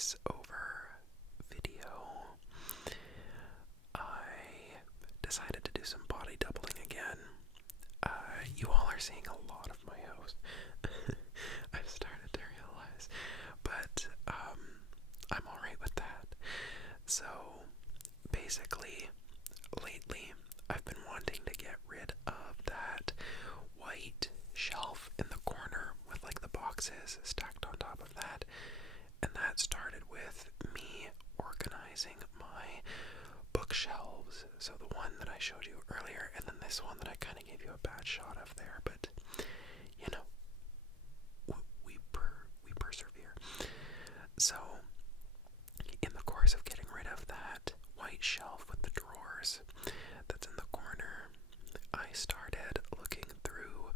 voiceover video, I decided to do some body doubling again. You all are seeing a lot of my house. I've started to realize, but I'm alright with that. So basically, lately I've been wanting to get rid of that white shelf in the corner with like the boxes stacked on top of that, and that started with me organizing my bookshelves. So the one that I showed you earlier, and then this one that I kind of gave you a bad shot of there, but you know, we persevere. So in the course of getting rid of that white shelf with the drawers that's in the corner, I started looking through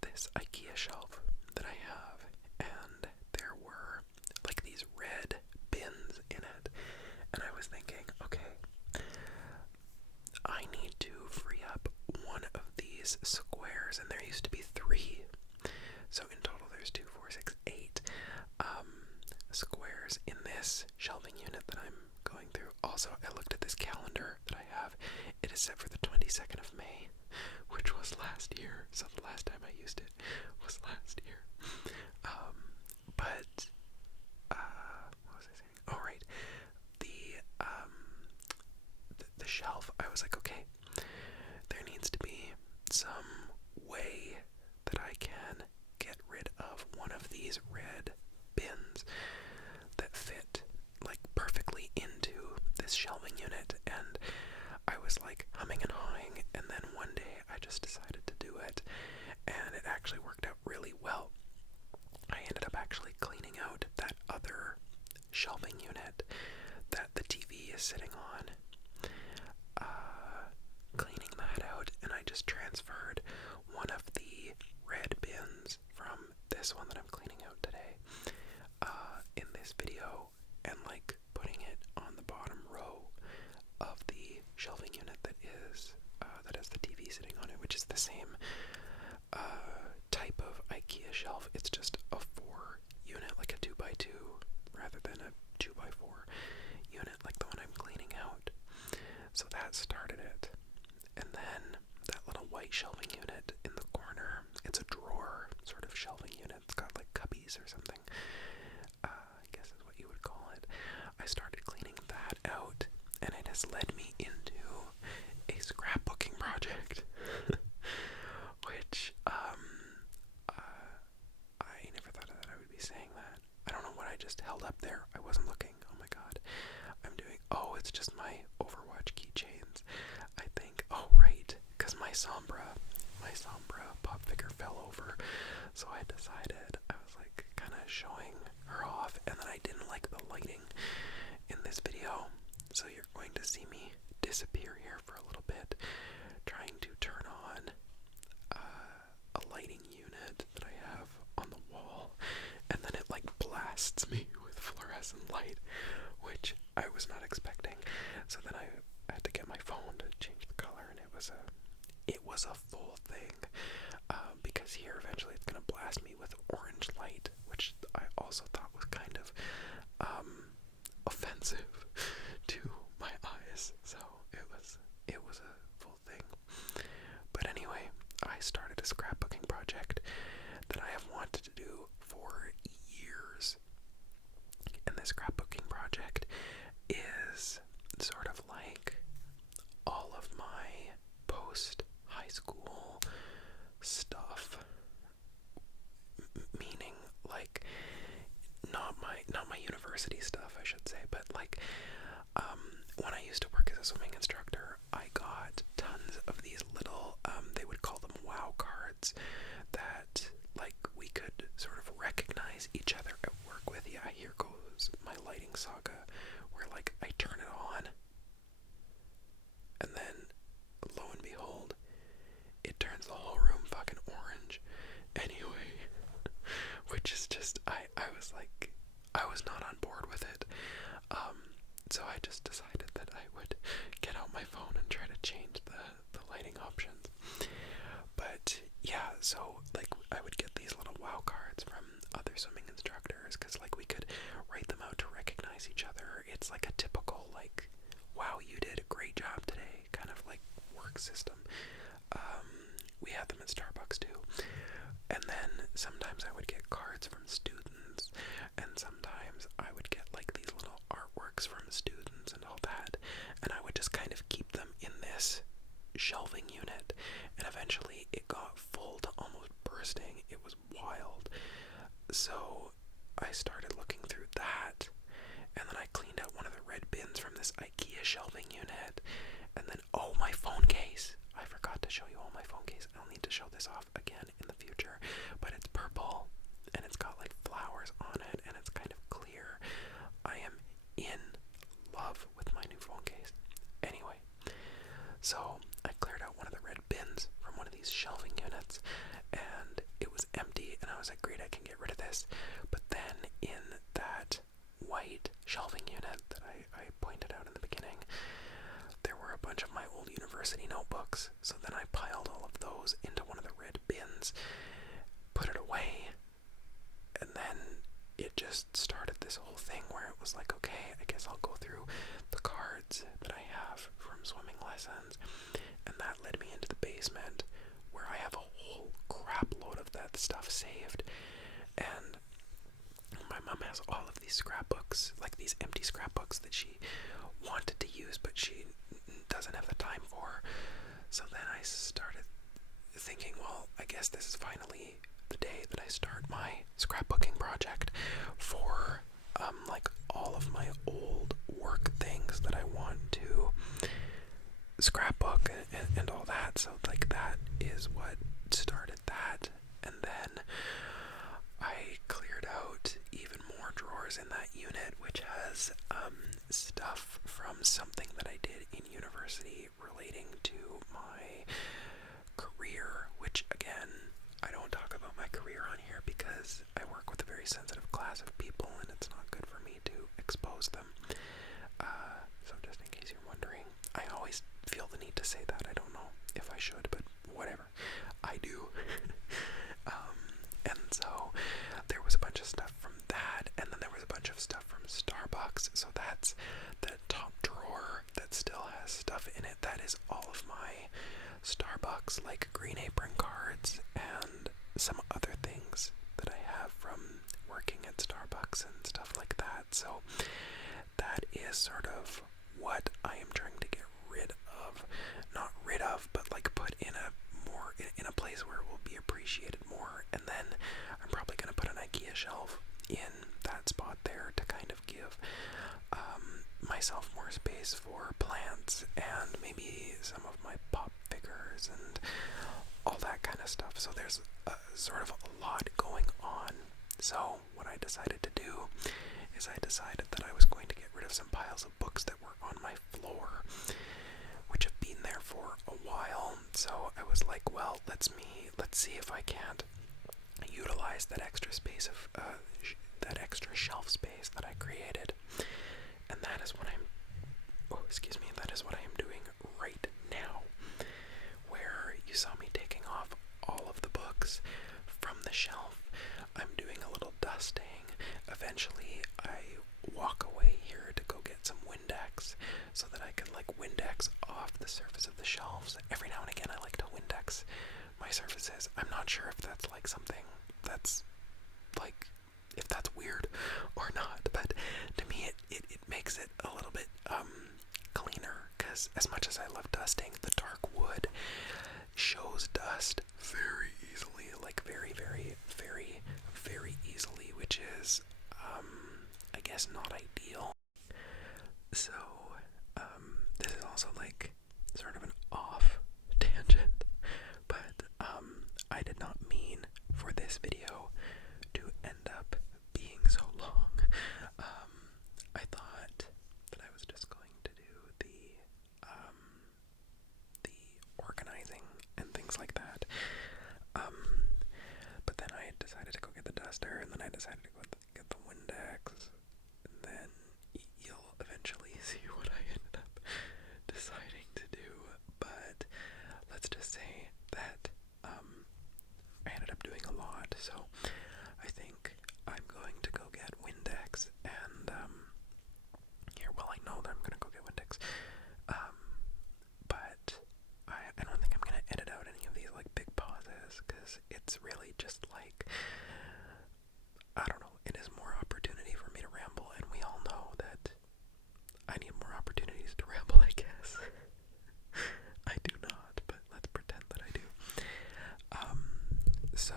this IKEA shelf that I have, and there were like these red bins in it, and I was thinking, okay, I need to free up one of these squares, and there used to be 3, so in total there's 2, 4, 6, 8 squares in this shelving unit that I'm going through. Also, I looked at this calendar that I have. It is set for the 22nd of May, which was last year, so the last time I used it was last year. What was I saying? Oh, right. The shelf, I was like, okay, there needs to be some way that I can get rid of one of these red bins that fit like perfectly into this shelving unit. And I was like humming and hawing, and then one day I just decided to do it, and it actually worked out really well. I ended up actually cleaning out that other shelving unit that the TV is sitting on, cleaning that out, and I just transferred one of the red bins from this one that I'm cleaning out today in this video, and like putting it on the bottom row of the shelving unit that has the TV sitting on it, which is the same type of IKEA shelf. It's just a 4 unit, like a 2x2 rather than a 2x4 unit like the one I'm cleaning out. So that started it. And then that little white shelving unit in the corner, it's a drawer sort of shelving unit. It's got like cubbies or something, I guess is what you would call it. I started cleaning that out, and it has led me into a scrapbooking project, which I never thought that I would be saying that. I don't know what I just held up there. I wasn't looking. Oh my god. It's just my Overwatch keychains, I think. Oh, right, because my Sombra pop figure fell over, so I decided, I was like kind of showing her off, and then I didn't like the lighting in this video, so you're going to see me disappear here for a little bit, trying to turn on a lighting unit that I have on the wall, and then it like blasts me with fluorescent light, which I was not expecting. So then I had to get my phone to change the color, and it was a full thing, because here eventually it's gonna blast me with orange light, which I also thought was kind of offensive to my eyes. So it was a full thing. But anyway, I started a scrapbooking project that I have wanted to do for years. And this scrapbooking project is sort of like all of my post-high school stuff, meaning like not my university stuff, I should say, but like when I used to work as a swimming instructor, I got tons of these little they would call them wow cards that like we could sort of recognize each other at work with. Yeah, here goes my lighting saga, where like I turn it on, and then lo and behold, it turns the whole room fucking orange. Anyway, which is just, I was like, I was not on board with it. So I just decided that I would get out my phone and try to change the lighting options. But yeah, so like I would get these little wow cards from other swimming instructors, because like we could praise each other. It's like a typical, like, wow, you did a great job today, kind of like work system. We had them at Starbucks too. And then sometimes I would get cards from students, and sometimes I would get like these little artworks from students and all that, and I would just kind of keep them in this shelving unit, and eventually it got full to almost bursting. It was wild. So I started looking through that, and then I cleaned out one of the red bins from this IKEA shelving unit, and then, oh, my phone case. I forgot to show you all my phone case. I'll need to show this off again in the future, but it's purple, and it's got like flowers on it, and it's kind of clear. I am in love with my new phone case. Anyway, so I cleared out one of the red bins from one of these shelving units, and it was empty, and I was like, great, I can get rid of this. But then in that white shelving unit that I pointed out in the beginning, there were a bunch of my old university notebooks. So then I piled all of those into one of the red bins, put it away, and then it just started this whole thing where it was like, okay, I guess I'll go through the cards that I have from swimming lessons, and that led me into the basement where I have a whole crap load of that stuff saved. And my mom has all of these scrapbooks, like these empty scrapbooks that she wanted to use, but she doesn't have the time for. So then I started thinking, well, I guess this is finally the day that I start my scrapbooking project for like all of my old work things that I want to scrapbook and all that. So like that is what started that. And then I cleared out even more drawers in that unit, which has stuff from something that I did in university relating to my career, which again, I don't talk about my career on here because I work with a very sensitive class of people and it's not good for me to expose them. So just in case you're wondering, I always feel the need to say that. I don't know if I should, but whatever. I do. And so there was a bunch of stuff from that, and then there was a bunch of stuff from Starbucks. So that's the top drawer that still has stuff in it. That is all of my Starbucks, like Green Apron cards and some other things that I have from working at Starbucks and stuff like that. So that is sort of what I am trying to get rid of. Not rid of, but like put in a place where it will be appreciated more. And then I'm probably going to put an IKEA shelf in that spot there to kind of give myself more space for plants and maybe some of my pop figures and all that kind of stuff. So there's sort of a lot going on. So what I decided to do is I decided that I was going to get rid of some piles of books that were on my floor, which have been there for a while. So I was like, well, let's see if I can't utilize that extra space of that extra shelf space that I created. And that is what that is what I am doing right now, where you saw me taking off all of the books from the shelf. I'm doing a little dusting. Eventually I walk away here to go get some Windex so that I can like Windex off the surface of the shelves. Every now and again I like to Windex my surfaces. I'm not sure if that's like something that's like, if that's weird or not, but to me it makes it a little bit cleaner, because as much as I love dusting, the dark wood shows dust very easily, like very, very, very, very easily, which is I guess not ideal. So this is also like sort of an off tangent, but I did not mean for this video to end up being so long. I thought that I was just going to do the organizing and things like that. But then I decided to go get the duster, and then I decided to go get the Windex, and then you'll eventually see what I ended up deciding to do. But let's just say that I ended up doing a lot, so I think I'm going to go get Windex and it's really just like, I don't know, it is more opportunity for me to ramble, and we all know that I need more opportunities to ramble, I guess. I do not, but let's pretend that I do. So,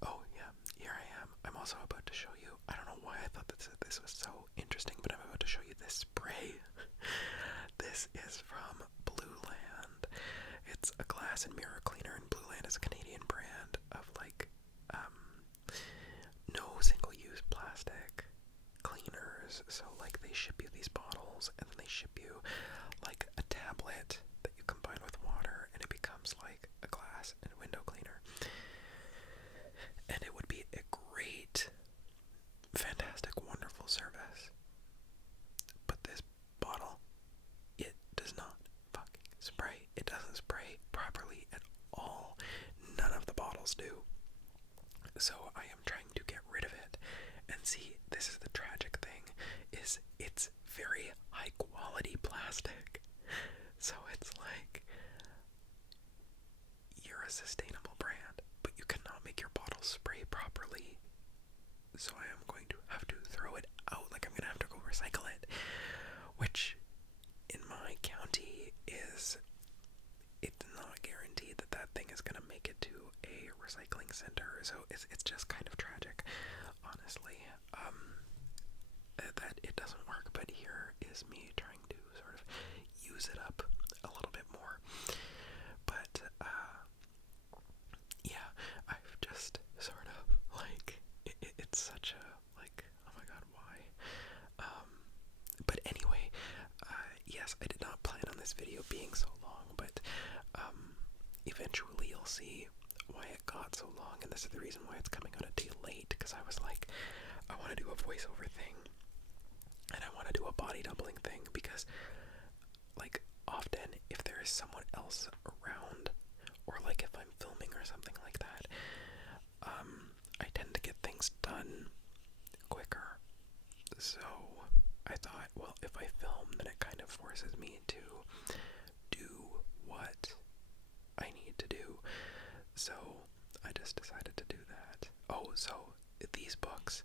oh yeah, here I am. I'm also about to show you, I don't know why I thought that this was so interesting, but I'm about to show you this spray. This is from Blue Land. It's a glass and mirror cleaner, and Blue Land is a Canadian brand of like, no single-use plastic cleaners. So like they ship you these bottles, and then they ship you like a tablet that you combine with water, and it becomes like a glass and window cleaner. And it would be a great, fantastic, wonderful service. But this bottle, it does not fucking spray. It doesn't spray properly at all. None of the bottles do. So I am trying to get rid of it. And see, this is the tragic thing, is it's very high quality plastic. So it's like, you're a sustainable brand, but you cannot make your bottle spray properly. So I am going to have to throw it out. Like, I'm going to have to go recycle it. Which, in my county, it's not guaranteed that that thing is going to make it to a recycling center. So it's just kind of tragic, honestly, that it doesn't work. But here is me trying to sort of use it up a little bit more. But, yeah, I've just sort of, like, it's such a, like, oh my god, why? But anyway, yes, I did not plan on this video being so long, but, eventually you'll see why it got so long, and this is the reason why it's coming out a day late, because I was like, I want to do a voiceover thing, and I want to do a body doubling thing, because, like, often, if there is someone else around, or like if I'm filming or something like that, I tend to get things done quicker. So I thought, well, if I film, then it kind of forces me to do what I need to do. So I just decided to do that. Oh, so these books,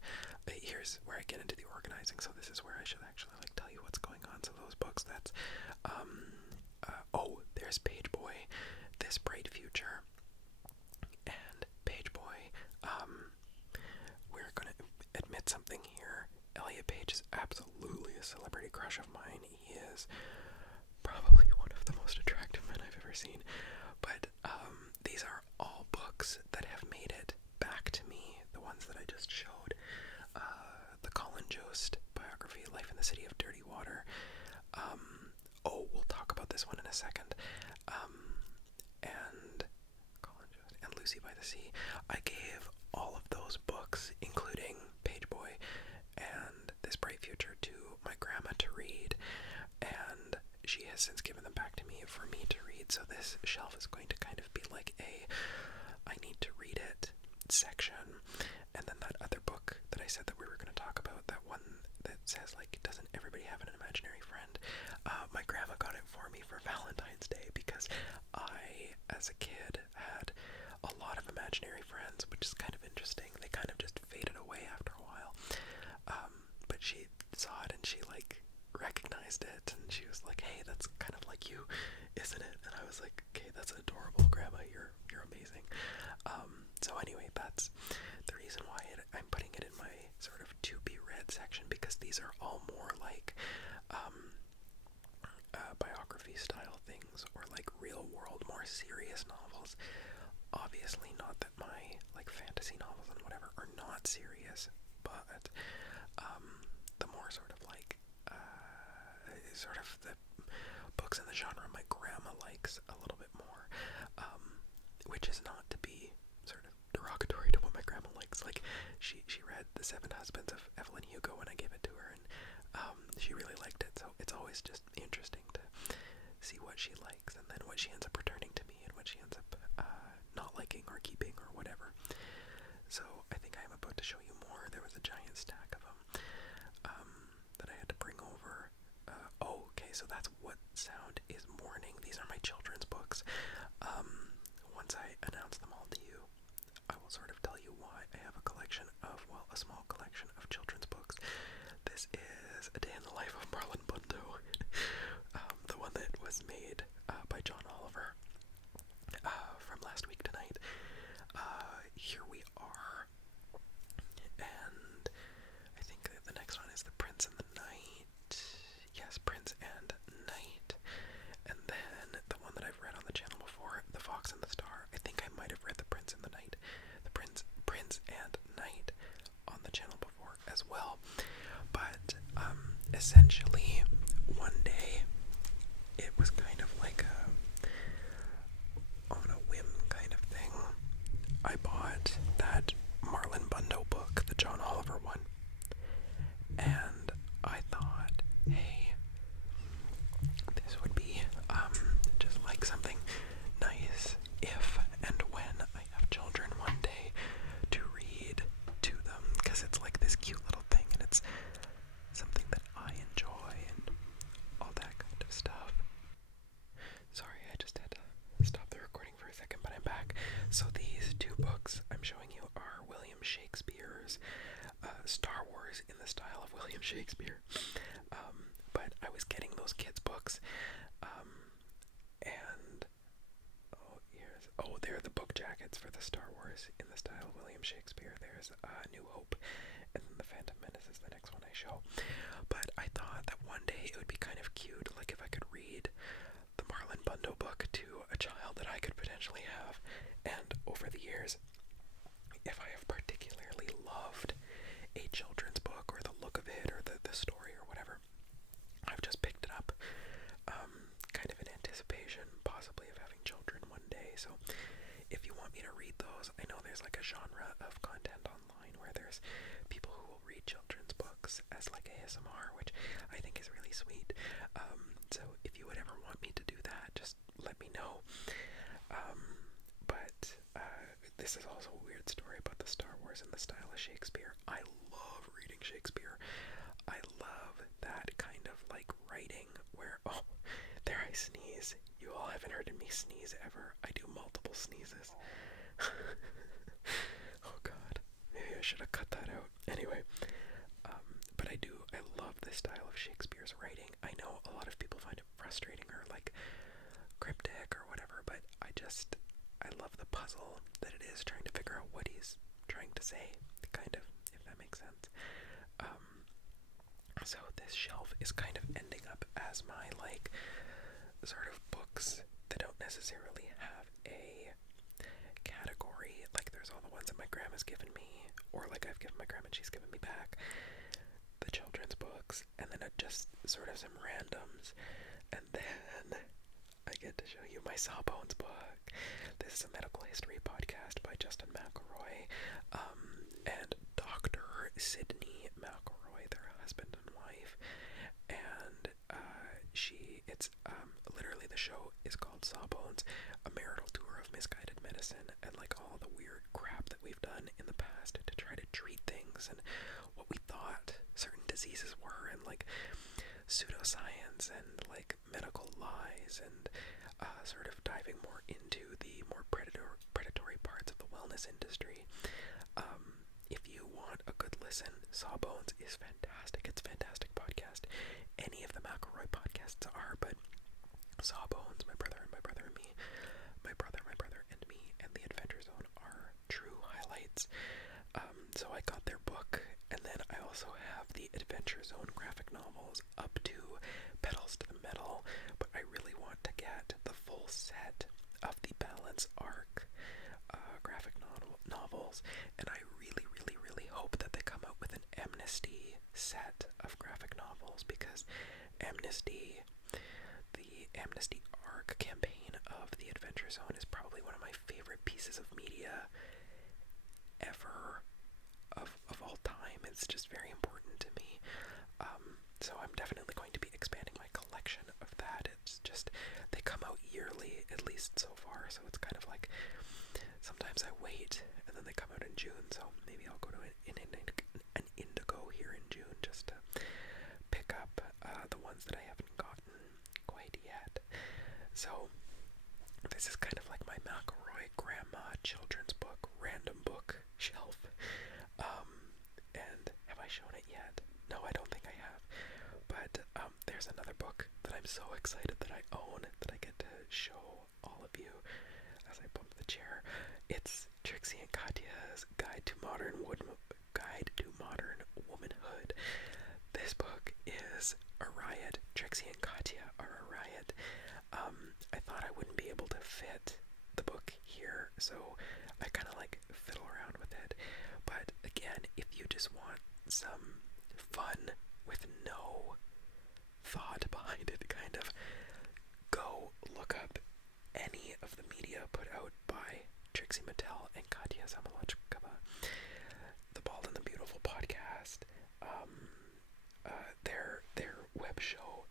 here's where I get into the organizing. So this is where I should actually like tell you what's going on. So those books, that's oh, there's Page Boy, This Bright Future, and Page Boy. We're gonna admit something here. Elliot Page is absolutely a celebrity crush of mine. He is probably one of the most attractive men I've ever seen. But these are all books that have made it back to me. The ones that I just showed. The Colin Jost biography, Life in the City of Dirty Water. Oh, we'll talk about this one in a second. And Colin Jost and Lucy by the Sea. I gave all of those books, including Page Boy and This Bright Future, to my grandma to read, and she has since given them back to me for me to read. So this shelf is going to kind of be like a I need to read it section. And then that other book that I said that we were going to talk about, that one that says like, doesn't everybody have an imaginary friend? My grandma got it for me for Valentine's Day, because I, as a kid, had a lot of imaginary friends, which is kind of interesting. They kind of just faded away after a while. But she saw it and she like recognized it, and she was like, hey, that's kind of like you, isn't it? And I was like, okay, that's adorable, Grandma, you're amazing. So anyway, that's the reason why I'm putting it in my sort of to be read section, because these are all more like biography style things, or like real world, more serious novels. Obviously not that my like fantasy novels and whatever are not serious, but the more sort of like sort of the books in the genre my grandma likes a little bit more, which is not to be sort of derogatory to what my grandma likes. Like she read The Seven Husbands of Evelyn Hugo when I gave it to her, and she really liked it. So it's always just interesting to see what she likes, and then what she ends up returning to me, and what she ends up not liking or keeping or whatever. So I think I am about to show you more. There was a giant stack of them that I had to bring over. Okay, so that's What Sound is Morning. These are my children's books. Once a small collection of children's books. This is A Day in the Life of Marlon Bundo, the one that was made by John Oliver from last week tonight. Here we are, and I think the next one is The Prince and the Knight. Yes, Prince and Knight. And then the one that I've read on the channel before, The Fox and the Star. I think I might have read The Prince and the Knight. The Prince and Knight on the channel before as well. But essentially, one day, it was kind of like on a whim kind of thing. I bought that Marlon Bundo book, the John Oliver one, and I thought, hey, this would be just like something nice if and when I have children one day to read to them, because it's like this cute little thing and it's something that I enjoy and all that kind of stuff. Sorry, I just had to stop the recording for a second, but I'm back. So these two books I'm showing you are William Shakespeare's Star Wars in the style of William Shakespeare. But I was getting those kids' books, and they're the book jackets for the Star Wars in the style of William Shakespeare. There's New Hope, and then The Phantom Menace is the next one I show. But I thought that one day it would be kind of cute, like if I could read the Marlon Bundo book to a child that I could potentially have. And over the years, if I have particularly loved a children's book or the look of it or the story or whatever, I've just picked it up kind of in anticipation possibly of having children one day. So if you want me to read those, I know there's like a genre of content online where there's people who will read children's books as like ASMR, which I think is really sweet. So if you would ever want me to do that, just let me know. But this is also a weird story about the Star Wars in the style of Shakespeare. I love reading Shakespeare. I love that kind of like writing where, oh, there I sneeze. You all haven't heard me sneeze ever. I do multiple sneezes. Oh god, maybe I should have cut that out. Anyway, but I love this style of Shakespeare's writing. I know a lot of people find it frustrating or like cryptic or whatever, but I love the puzzle that it is trying to figure out what he's trying to say, kind of, if that makes sense. So this shelf is kind of ending up as my like sort of books that don't necessarily have a category. Like there's all the ones that my grandma's given me, or like I've given my grandma and she's given me back, the children's books, and then just sort of some randoms, and then I get to show you my Sawbones book. This is a medical history podcast by Justin McElroy and Dr. Sydney McElroy. They're a husband and wife, and it's literally the show is called Sawbones, a marital tour of misguided medicine, and like all the weird crap that we've done in the past to try to treat things and what we thought certain diseases were, and like pseudoscience and like medical lies, and sort of diving more into the more predatory parts of the wellness industry. If you want a good listen, Sawbones is fantastic. It's a fantastic podcast. Any of the McElroy podcasts are, but Sawbones, my brother and me, and The Adventure Zone are true highlights. So I got their book, and then I also have the Adventure Zone graphic novels up to Petals to the Metal, but I really want to get the full set of the Balance Arc graphic novels, and I really, really, really hope that they come out with an Amnesty set of graphic novels, because the Amnesty Arc campaign of the Adventure Zone is probably one of my favorite pieces of media ever, of all time. It's just very important to me. So I'm definitely going to be expanding my collection of that. It's just, they come out yearly, at least so far, so it's kind of like, sometimes I wait, and then they come out in June, so maybe I'll go to an Indigo here in June, just to pick up the ones that I haven't gotten quite yet. So, this is kind of like my McElroy grandma children's book, random book shelf. I'm so excited that I own, that I get to show all of you as I bump the chair. It's Trixie and Katya's Guide to Modern Womanhood. This book is a riot. Trixie and Katya are a riot. I thought I wouldn't be able to fit the book here, so I kind of like fiddle around with it. But again, if you just want some fun with no thought behind it, kind of, go look up any of the media put out by Trixie Mattel and Katya Zamolodchikova. The Bald and the Beautiful podcast, their web show,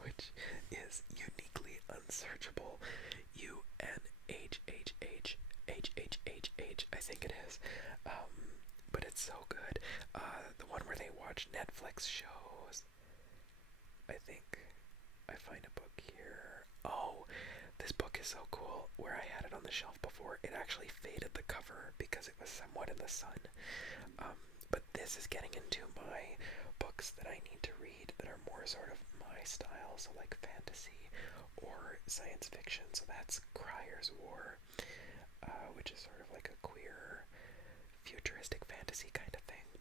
which is uniquely unsearchable. UNHHHHHHH, I think it is. But it's so good. The one where they watch Netflix shows. I think I find a book here. Oh, this book is so cool. Where I had it on the shelf before, it actually faded the cover because it was somewhat in the sun. But this is getting into my books that I need to read that are more sort of my style, so like fantasy or science fiction. So that's Cryer's War, which is sort of like a queer, futuristic fantasy kind of thing,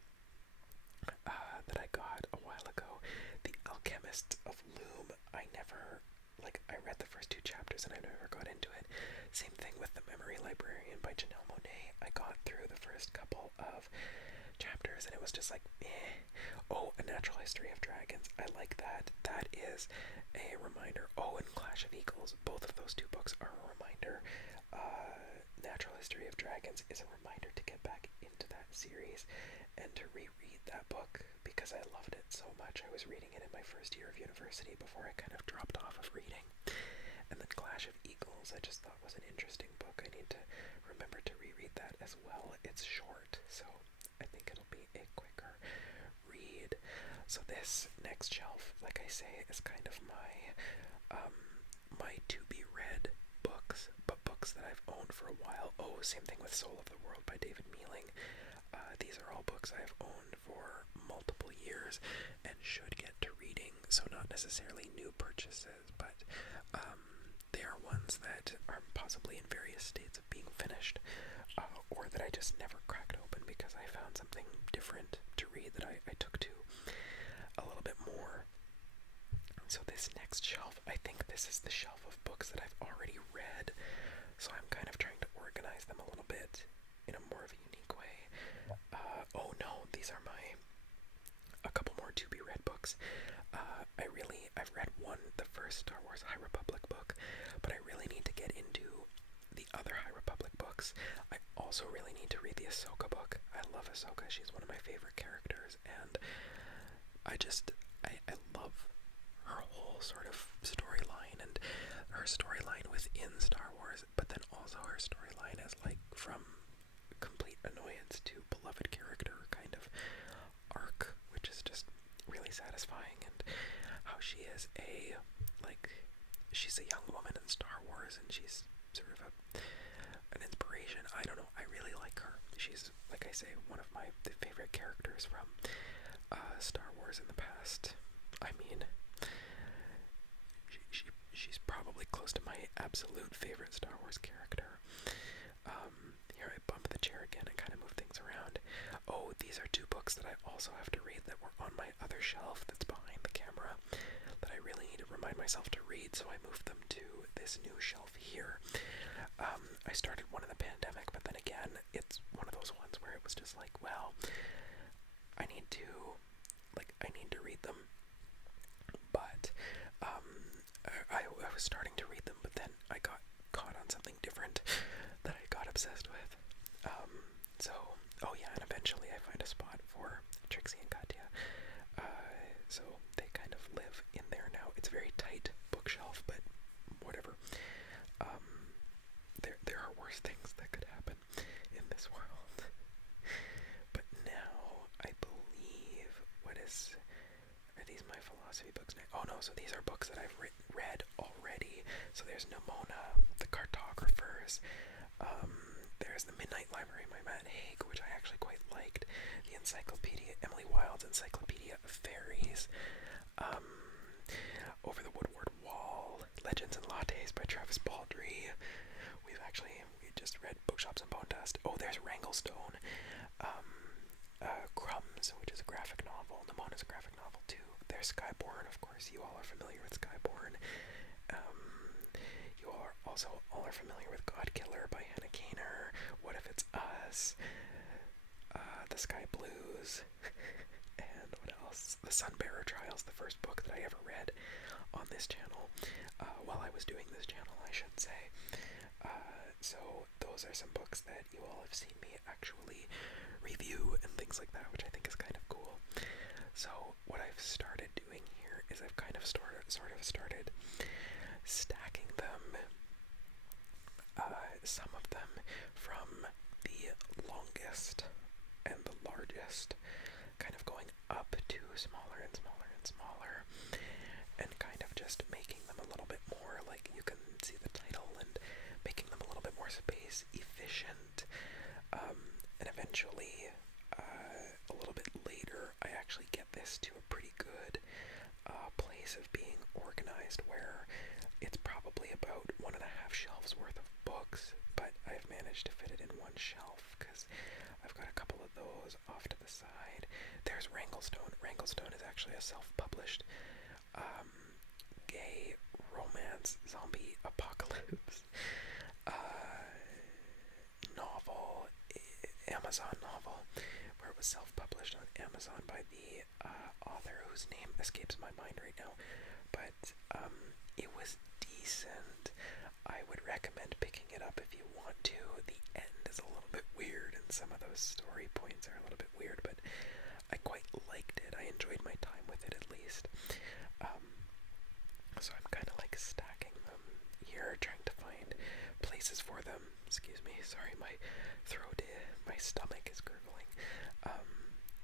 that I got a while ago. The Alchemist of Loom, I read the first 2 chapters and I never got into it. Same thing with The Memory Librarian by Janelle Monáe. I got through the first couple of chapters and it was just like, eh. Oh, A Natural History of Dragons, I like that. That is a reminder. Oh, and Clash of Eagles, both of those 2 books are a reminder. Natural History of Dragons is a reminder to get back into that series and to reread that book because I loved it so much. I was reading it in my first year of university before I kind of dropped off of reading. And then Clash of Eagles, I just thought was an interesting book. I need to remember to reread that as well. It's short, so I think it'll be a quicker read. So this next shelf, like I say, is kind of my my to-be-read books, but books that I've owned for a while. Oh, same thing with Soul of the World by David Mealing. These are all books I have owned for multiple years and should get to reading, so not necessarily new purchases, but they are ones that are possibly in various states of being finished, or that I just never cracked open because I found something different to read that I took to a little bit more. So this next shelf, I think this is the shelf of books that I've already read, so I'm kind of trying to organize them a little bit in a more of a unique way. Oh no, these are a couple more to-be-read books. I've read the first Star Wars High Republic book, but I really need to get into the other High Republic books. I also really need to read the Ahsoka book. I love Ahsoka, she's one of my favorite characters, and I love her whole sort of storyline, and her storyline within Star Wars, but then also her storyline as like from complete annoyance to beloved character kind of arc, which is just really satisfying. And how she is she's a young woman in Star Wars, and she's sort of an inspiration. I don't know, I really like her. She's, like I say, one of my favorite characters from Star Wars in the past. I mean, she's probably close to my absolute favorite Star Wars character. Here I bump the chair again and kind of move things around. Oh, these are 2 books that I also have to read that were on my other shelf that's behind the camera that I really need to remind myself to read, so I moved them to this new shelf here. I started one in the pandemic, but then again, it's one of those ones where it was just like, well, I need to read them. But I was starting to read them, but then I got caught on something different that I got obsessed with. Oh yeah, and eventually I find a spot for Trixie and Katya. So they kind of live in there now. It's a very tight bookshelf, but whatever. There are worse things that could happen in this world. But now I believe are these my philosophy books now? Oh no, so these are books that I've read already. So there's Nimona, The Cartographers, there's The Midnight Library by Matt Haig, which I actually quite liked, The Emily Wilde's Encyclopedia of Fairies, Over the Woodward Wall, Legends and Lattes by Travis Baldree. We just read Bookshops and Bone Dust. Oh, there's Wranglestone. Crumbs, which is a graphic novel. Nemona's a graphic novel too. There's Skyborn, of course. You all are familiar with Skyborn. You all are familiar with Godkiller by Hannah Kaner. What If It's Us? The Sky Blues. And what else? The Sunbearer Trials, the first book that I ever read on this channel. While I was doing this channel, I should say. So those are some books that you all have seen me actually review and things like that, which I think is kind of cool. So what I've started doing here is I've kind of sort of started stacking them, some of them from the longest and the largest, kind of going up to smaller and smaller and smaller, and kind of just making them a little bit more, like you can see the title, and making them a little bit more space efficient, and eventually, a little bit later, I actually get this to a pretty good place of being organized, where it's probably about 1.5 shelves worth of books, but I've managed to fit it in one shelf, because I've got a couple of those off to the side. There's Wranglestone. Wranglestone is actually a self-published gay romance zombie apocalypse novel, Amazon novel, where it was self-published on Amazon by the author whose name escapes my mind right now, but it was decent. I would recommend picking it up if you want to. The end is a little bit weird, and some of those story points are a little bit weird, but I quite liked it. I enjoyed my time with it, at least. So I'm kind of like stacking them here, trying to find places for them. Excuse me, sorry, my stomach is gurgling.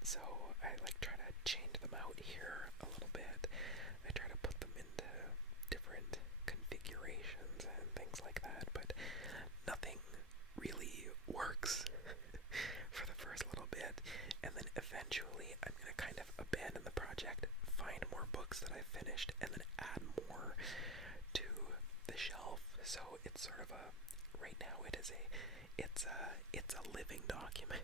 So I try to change them out here a little bit. I try to put them into different configurations and things like that, but nothing really works for the first little bit, and then eventually I'm going to kind of abandon the project, find more books that I've finished, and then add more to the shelf. So it's sort of right now it's a living document.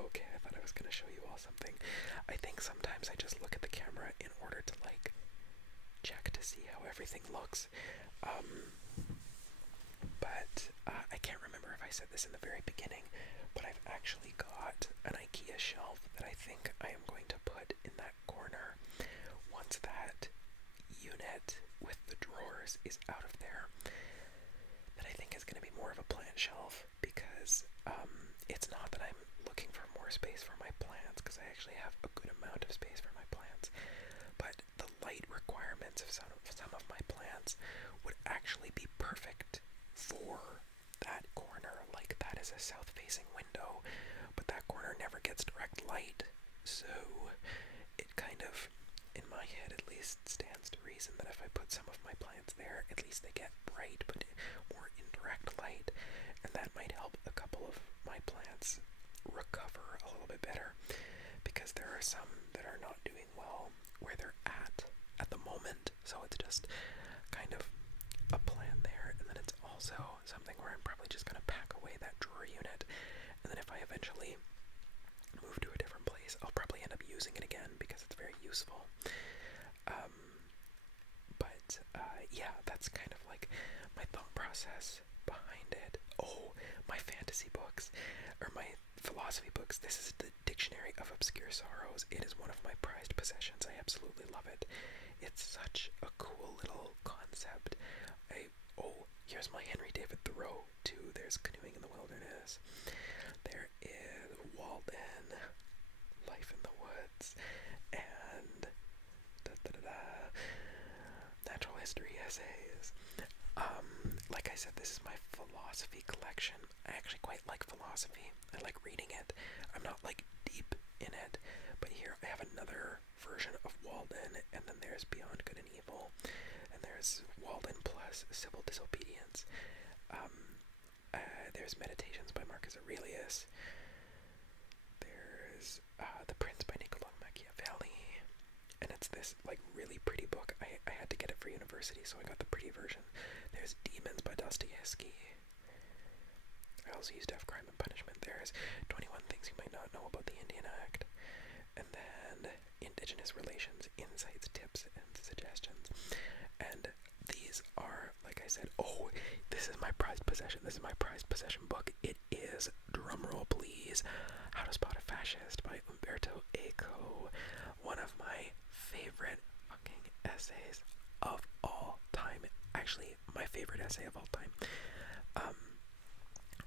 Okay, I thought I was going to show you all something. I think sometimes I just look at the camera in order to check to see how everything looks. But I can't remember if I said this in the very beginning, but I've actually got an IKEA shelf that I think I am going to put in that corner once that unit with the drawers is out of there. That I think is going to be more of a plant shelf, because it's not that I'm looking for more space for my plants, because I actually have a good amount of space for my plants, but the light requirements of some of my plants would actually be perfect for that corner. Like, that is a south-facing window, but that corner never gets direct light, so it kind of, in my head at least, stands to reason that if I put some of my plants there, at least they get bright but more indirect light, and that might help a couple of my plants recover a little bit better, because there are some that are not doing well where they're at the moment. So it's just kind of a plan there, and then it's also something where I'm probably just going to pack away that drawer unit, and then if I eventually move to a different place, I'll probably end up using it again because it's very useful. Yeah, that's kind of like my thought process behind it. Oh, my fantasy books, or my philosophy books. This is the Dictionary of Obscure Sorrows. It is one of my prized possessions. I absolutely love it. It's such a cool little concept. Here's my Henry David Thoreau too. There's Canoeing in the Wilderness. There is Walden, Life in the Woods, and natural history essays. Like I said, this is my philosophy collection. I actually quite like philosophy. I like reading it. I'm not deep in it, but here I have another version of Walden, and then there's Beyond Good and Evil, and there's Walden plus Civil Disobedience. There's Meditations by Marcus Aurelius. it's this like really pretty book. I had to get it for university, so I got the pretty version. There's Demons by Dostoevsky. I also used to have Crime and Punishment. There's 21 Things You Might Not Know About the Indian Act. And then Indigenous Relations, Insights, Tips, and Suggestions. And these are, like I said, oh, this is my prized possession. This is my prized possession book. It is, drumroll please, How to Spot a Fascist by Umberto Eco. One of my favorite fucking essays of all time. Actually, my favorite essay of all time.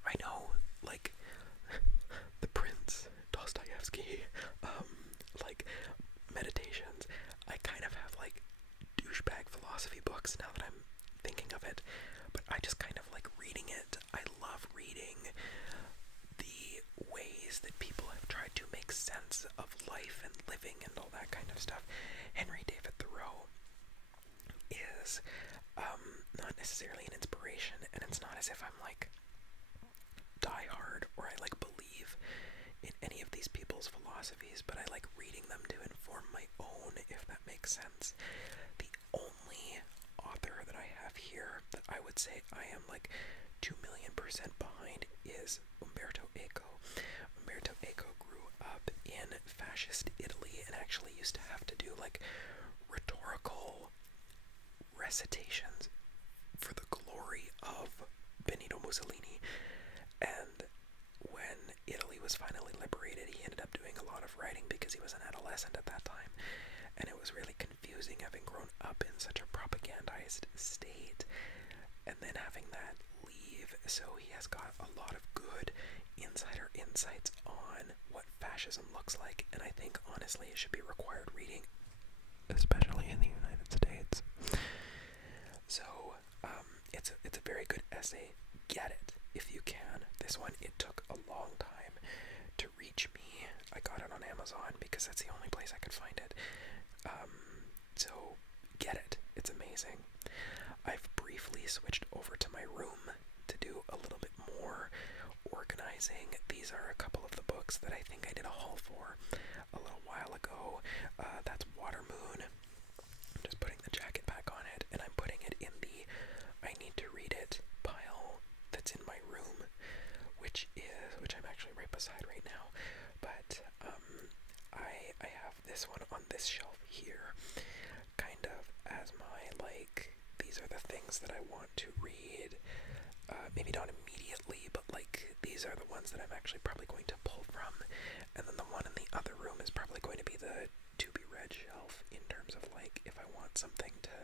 I know, like, The Prince, Dostoevsky, like, Meditations. I kind of have, like, douchebag philosophy books now that I'm thinking of it, but I just kind of like reading it. I love reading the ways that people have tried to make sense of life and living and all that kind of stuff. Henry David Thoreau is not necessarily an inspiration, and it's not as if I'm like die hard or I like believe in any of these people's philosophies, but I like reading them to inform my own, if that makes sense. The only author that I have here that I would say I am like 2,000,000% behind is Umberto Eco. Umberto Eco grew up in fascist Italy and actually used to have to do like rhetorical recitations for the glory of Benito Mussolini. And when Italy was finally liberated, he ended up doing a lot of writing because he was an adolescent at that time. And it was really confusing having grown up in such a propagandized state and then having that leave. So he has got a lot of good insider insights on what fascism looks like, and I think honestly it should be required reading, especially in the United States. So it's a very good essay. Get it if you can. This one, it took a long time to reach me. I got it on Amazon because that's the only place I could find it. So get it. It's amazing. I've briefly switched over to my room to do a little bit more organizing. These are a couple of the books that I think I did a haul for a little while ago. That's Water Moon. I'm just putting the jacket back on it, and I'm putting it in the I need to read it pile that's in my room, which I'm actually right beside right now. But I have this one on this shelf here, kind of as my like, these are the things that I want to read. Maybe not immediately, but like these are the ones that I'm actually probably going to pull from. And then the one in the other room is probably going to be the to be read shelf, in terms of like if I want something to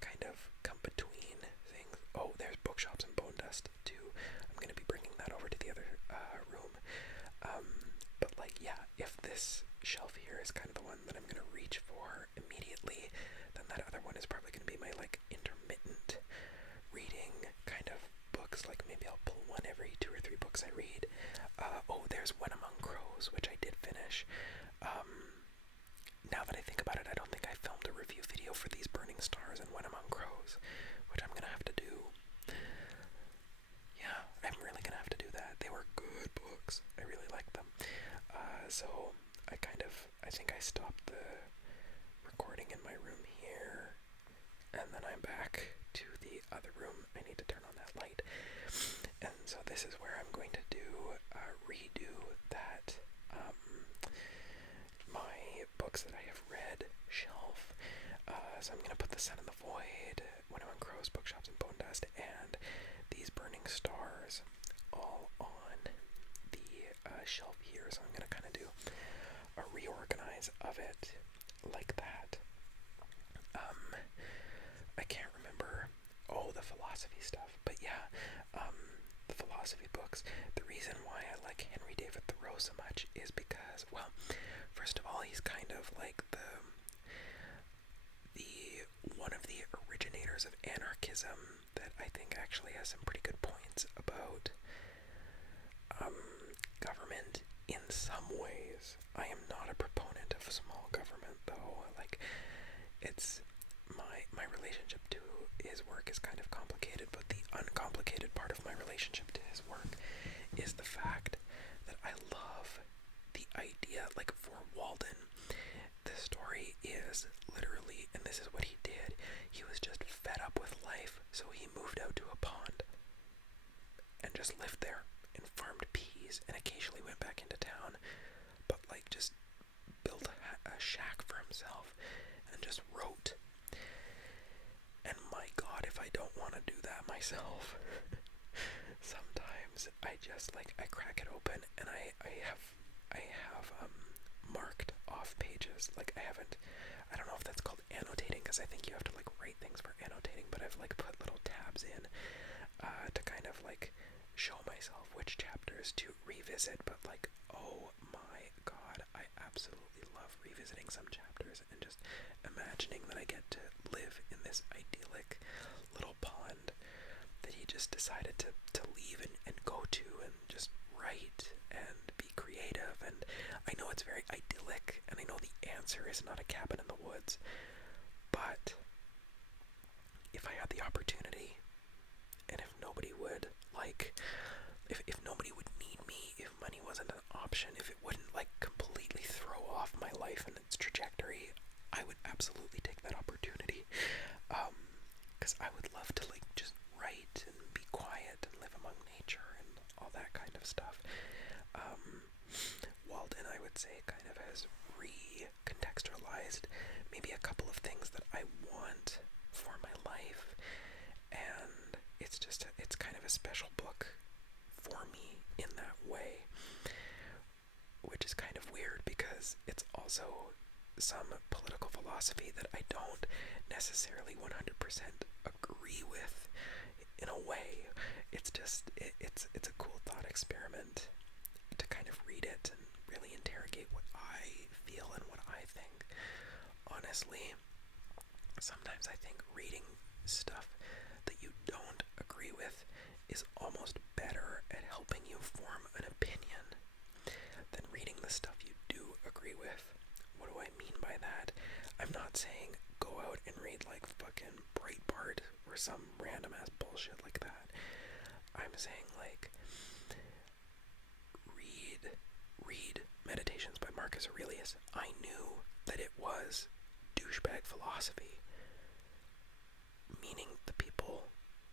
kind of come between things. Oh, there's Bookshops and Bone Dust too. I'm going to be bringing that over to the other room. But like, yeah, if this shelf here is kind of the one that I'm going to reach for immediately, then that other one is probably going to be my like intermittent reading kind of books. Like maybe I'll pull one every 2 or 3 books I read. Oh, there's When Among Crows, which I did finish. Now that I think about it, I don't think I filmed a review video for these Burning Stars and When Among Crows, which I'm gonna have to do. Yeah, I'm really gonna have to do that. They were good books. I really liked them. So I think I stopped the recording in my room here, and then I'm back to the other room. I need to turn on that light. And so this is where I'm going to redo that, my books that I have read shelf. So I'm going to put The Sun and the Void, When Among Crows, Bookshops and Bone Dust, and these Burning Stars all on the shelf here. So I'm going to kind of do a reorganize of it like that. I can't remember, the philosophy stuff, but yeah, the philosophy books. The reason why I like Henry David Thoreau so much is because, well, first of all, he's kind of like the one of the originators of anarchism that I think actually has some pretty good points about government in some ways. I am not a proponent of small government, though. Like, it's my relationship to his work is kind of complicated, but the uncomplicated part of my relationship to his work is the fact that I love the idea, like for Walden, the the story is literally, and this is what he did, he was just fed up with life, so he moved out to a pond and just lived there and farmed peas and occasionally went back into town, but like just built a shack for himself and just wrote. And my God, if I don't want to do that myself, sometimes I just like, I crack it open and I have marked off pages. Like I don't know if that's called annotating, because I think you have to like write things for annotating, but I've like put little tabs in to kind of like show myself which chapters to revisit. But like, oh my God, I absolutely love revisiting some chapters and just imagining that I get to live in this idyllic little pond that he just decided to leave and go to and just write and be creative. And I know it's very idyllic, and I know the answer is not a cabin in the woods, but if I had the opportunity, and if nobody would like, if nobody would need me, if money wasn't an option, if it wouldn't like completely throw off my life and its trajectory, I would absolutely take that opportunity, because I would love to like just write and be quiet and live among nature and all that kind of stuff. Walden, I would say, kind of has recontextualized maybe a couple of things that I want for my life, and it's kind of a special book for me in that way, which is kind of weird because it's also some political philosophy that I don't necessarily 100% agree with in a way. It's just, it's a cool thought experiment to kind of read it and really interrogate what I feel and what I think. Honestly, sometimes I think reading stuff that you don't agree with is almost better at helping you form an opinion than reading the stuff you do agree with. What do I mean by that? I'm not saying go out and read like fucking Breitbart or some random ass bullshit like that. I'm saying like read Meditations by Marcus Aurelius. I knew that it was douchebag philosophy, meaning the people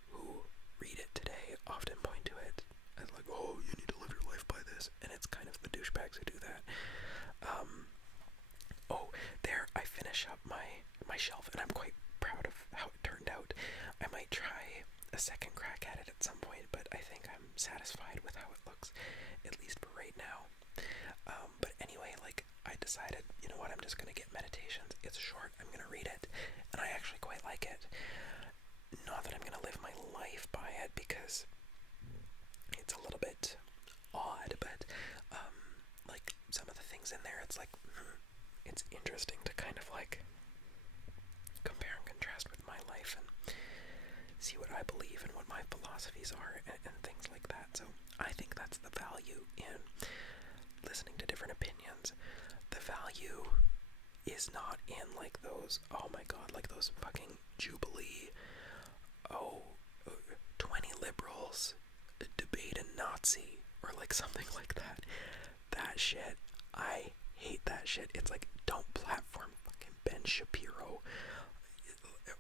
who read it today often point to it as like, oh, you need to live your life by this, and it's kind of the douchebags who do that. There, I finish up my shelf, and I'm quite proud of how it turned out. I might try a second crack at it at some point, but I think I'm satisfied with how it looks, at least for right now. But anyway, like, I decided, you know what, I'm just gonna get Meditations. It's short, I'm gonna read it, and I actually quite like it. Not that I'm gonna live my life by it, because it's a little bit odd, but, like, some of the things in there, it's like, it's interesting to kind of, like, compare and contrast with my life and see what I believe and what my philosophies are and things like that. So I think that's the value in listening to different opinions. The value is not in like those, oh my God, like those fucking Jubilee, 20 liberals debate a Nazi, or like something like that. That shit, I hate that shit. It's like, don't platform fucking Ben Shapiro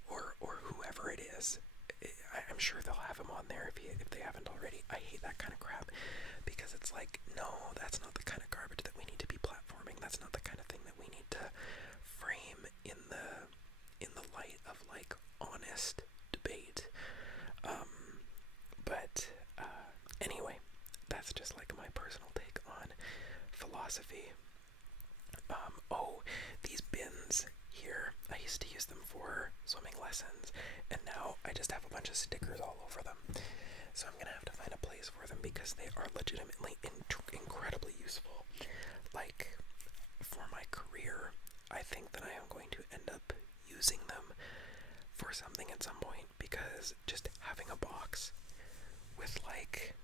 or whoever it is. I'm sure they'll have him on there if they haven't already. I hate that kind of crap, because it's like, no, that's not the kind of garbage that we need to be platforming. That's not the kind of thing that we need to frame in the light of like honest debate. But anyway, that's just like my personal take on philosophy. These bins here, I used to use them for swimming lessons, and now I just have a bunch of stickers all over them. So I'm gonna have to find a place for them, because they are legitimately incredibly useful. Like, for my career, I think that I am going to end up using them for something at some point, because just having a box with like,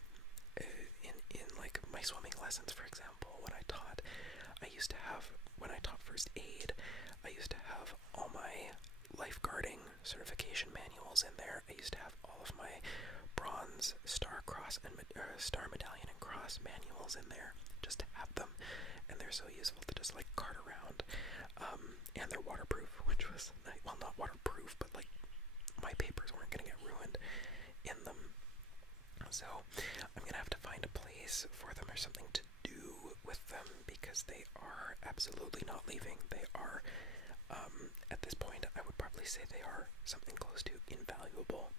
in like my swimming lessons, for example, when I taught first aid, I used to have all my lifeguarding certification manuals in there. I used to have all of my bronze star, cross, and star, medallion, and cross manuals in there, just to have them, and they're so useful to just like cart around. and they're waterproof, which was, well, not waterproof, but like my papers weren't gonna get ruined in them. So I'm gonna have to find a place for them or something to do with them, because they are absolutely not leaving. They are, at this point, I would probably say they are something close to invaluable.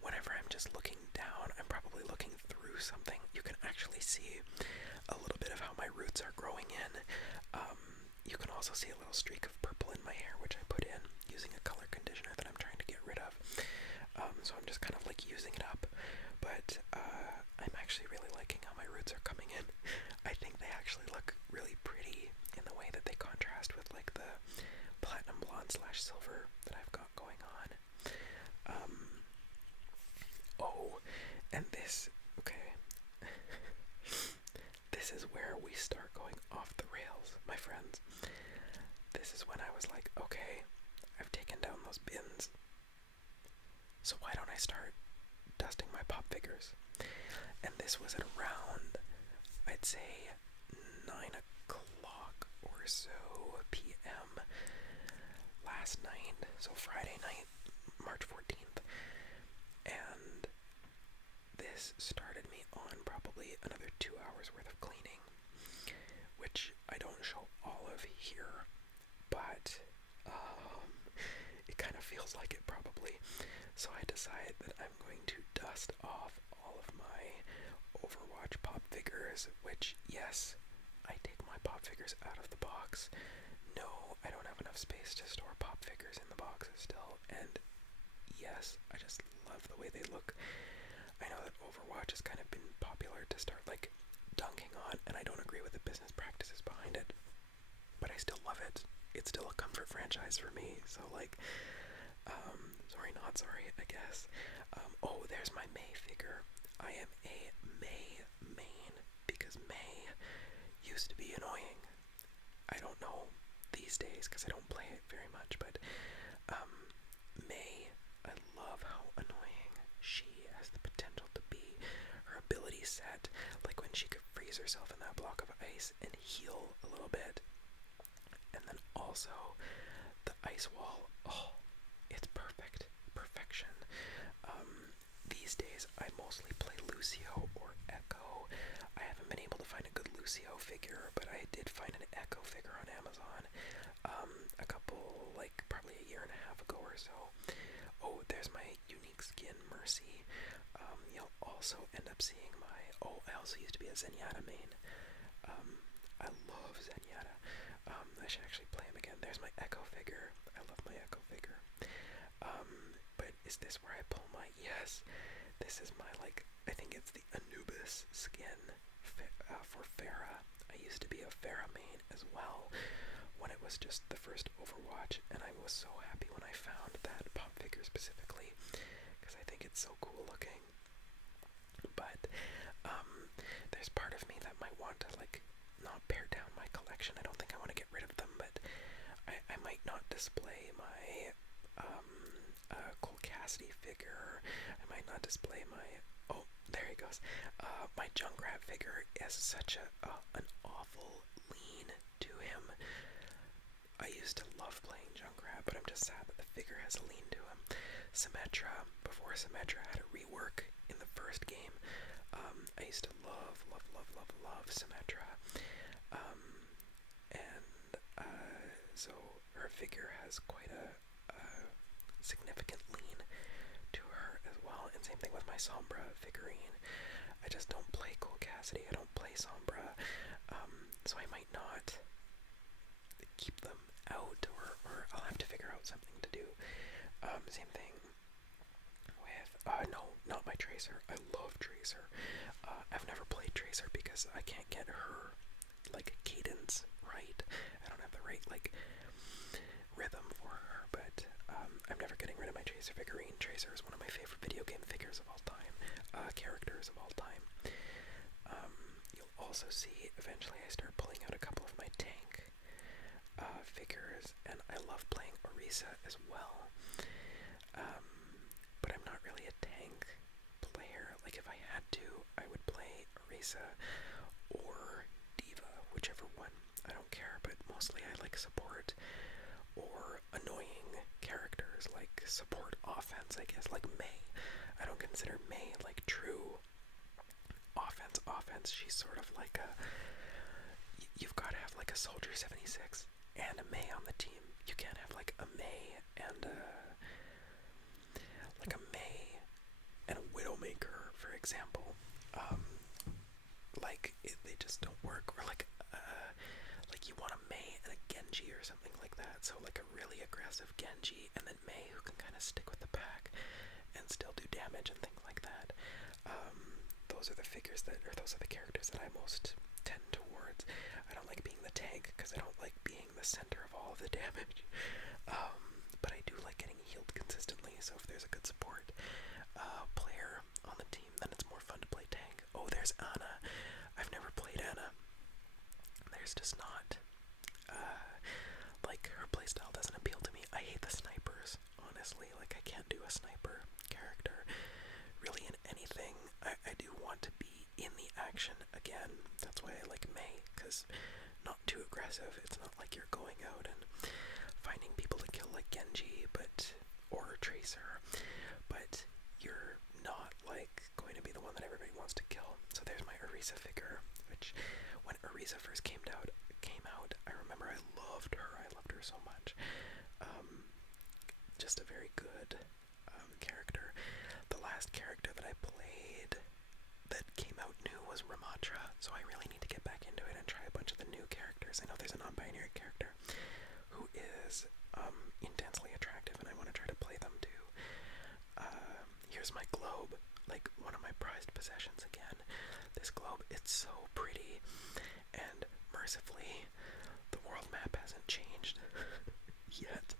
Whenever I'm just looking down, I'm probably looking through something. You can actually see a little bit of how my roots are growing in. You can also see a little streak of purple in my hair, which I put in using a color conditioner that I'm trying to get rid of. So I'm just kind of like using it up. But I'm actually really liking how my roots are coming in. I think they actually look really pretty in the way that they contrast with like the platinum blonde / silver that I've got going on. Oh, and this, okay. This is where we start going off the rails, my friends. This is when I was like, okay, I've taken down those bins, so why don't I start dusting my pop figures? And this was at around, I'd say, 9 o'clock or so p.m. last night, so Friday night, March 14th, and this started me on probably another 2 hours worth of cleaning, which I don't show all of here, but it kind of feels like it probably. So I decided that I'm going to dust off all of my Overwatch pop figures, which, yes, I take my pop figures out of the box. No, I don't have enough space to store pop figures in the boxes still, and yes, I just love the way they look. I know that Overwatch has kind of been popular to start like dunking on, and I don't agree with the business practices behind it, but I still love it. It's still a comfort franchise for me, so like, sorry not sorry, I guess. Oh, there's my May figure. I am a May main, because May used to be annoying. I don't know these days, because I don't play it very much, but May, I love how annoying she has the potential to be. Her ability set, like when she could freeze herself in that block of ice and heal a little bit. And then also the ice wall. Oh, it's perfect. Perfection. These days I mostly play Lucio or Echo. I haven't been able to find a good Lucio figure, but I did find an Echo figure on Amazon a couple, like probably a year and a half ago or so. Oh, there's my unique skin, Mercy. You'll also end up seeing my, I also used to be a Zenyatta main. I love Zenyatta. I should actually play him again. There's my Echo figure. I love my Echo figure. But is this where I pull my, yes, this is my, like, I think it's the Anubis skin for Pharah. I used to be a Pharah main as well when it was just the first Overwatch, and I was so happy when I found that pop figure specifically, because I think it's so cool looking. But there's part of me that might want to like not pare down my collection. I don't think I want to get rid of them, but I might not display my Cole Cassidy figure. I might not display my, oh, there he goes. My Junkrat figure has such an awful lean to him. I used to love playing Junkrat, but I'm just sad that the figure has a lean to him. Symmetra, before Symmetra had a rework in the first game, I used to love Symmetra. So her figure has quite a significant lean to her as well, and same thing with my Sombra figurine. I just don't play Cole Cassidy, I don't play Sombra, so I might not keep them out, or I'll have to figure out something to do. Same thing with, no, not my Tracer. I love Tracer. I've never played Tracer because I can't get her, like, cadence right. I don't have the right, like, rhythm for her, but I'm never getting rid of my Tracer figurine. Tracer is one of my favorite video game figures of all time, characters of all time. You'll also see, eventually I start pulling out a couple of my tank figures, and I love playing Orisa as well. But I'm not really a tank player. Like, if I had to, I would play Orisa or Diva, whichever one I don't care, but mostly I like support or annoying characters, like support offense, I guess, like May. I don't consider May like true offense. She's sort of like a, you've got to have like a Soldier 76 and a May on the team. You can't have like a May and a Widowmaker, for example. They just don't work. Or like you want a May and a Genji or something like that. So like a really aggressive Genji and then May who can kind of stick with the pack and still do damage and things like that. Those are the those are the characters that I most tend towards. I don't like being the tank because I don't like being the center of all of the damage. But I do like getting healed consistently. So if there's a good support player on the team, then it's more fun to play tank. Oh, there's Ana. I've never played Ana. There's just not, like, her playstyle doesn't appeal to me. I hate the snipers, honestly. Like, I can't do a sniper character really in anything. I do want to be in the action again. That's why I like May, because not too aggressive. It's not like you're going out and finding people to kill like Genji, or Tracer, but you're not like going to be the one that everybody wants to kill. So there's my Orisa figure, which when Orisa first came out, I remember I loved her so much. Just a very good character. The last character that I played that came out new was Ramatra, so I really need to get back into it and try a bunch of the new characters. I know there's a non-binary character who is intensely attractive, and I want to try to play them too. Here's my globe, like one of my prized possessions again. This globe, it's so pretty, and mercifully, the world map hasn't changed yet.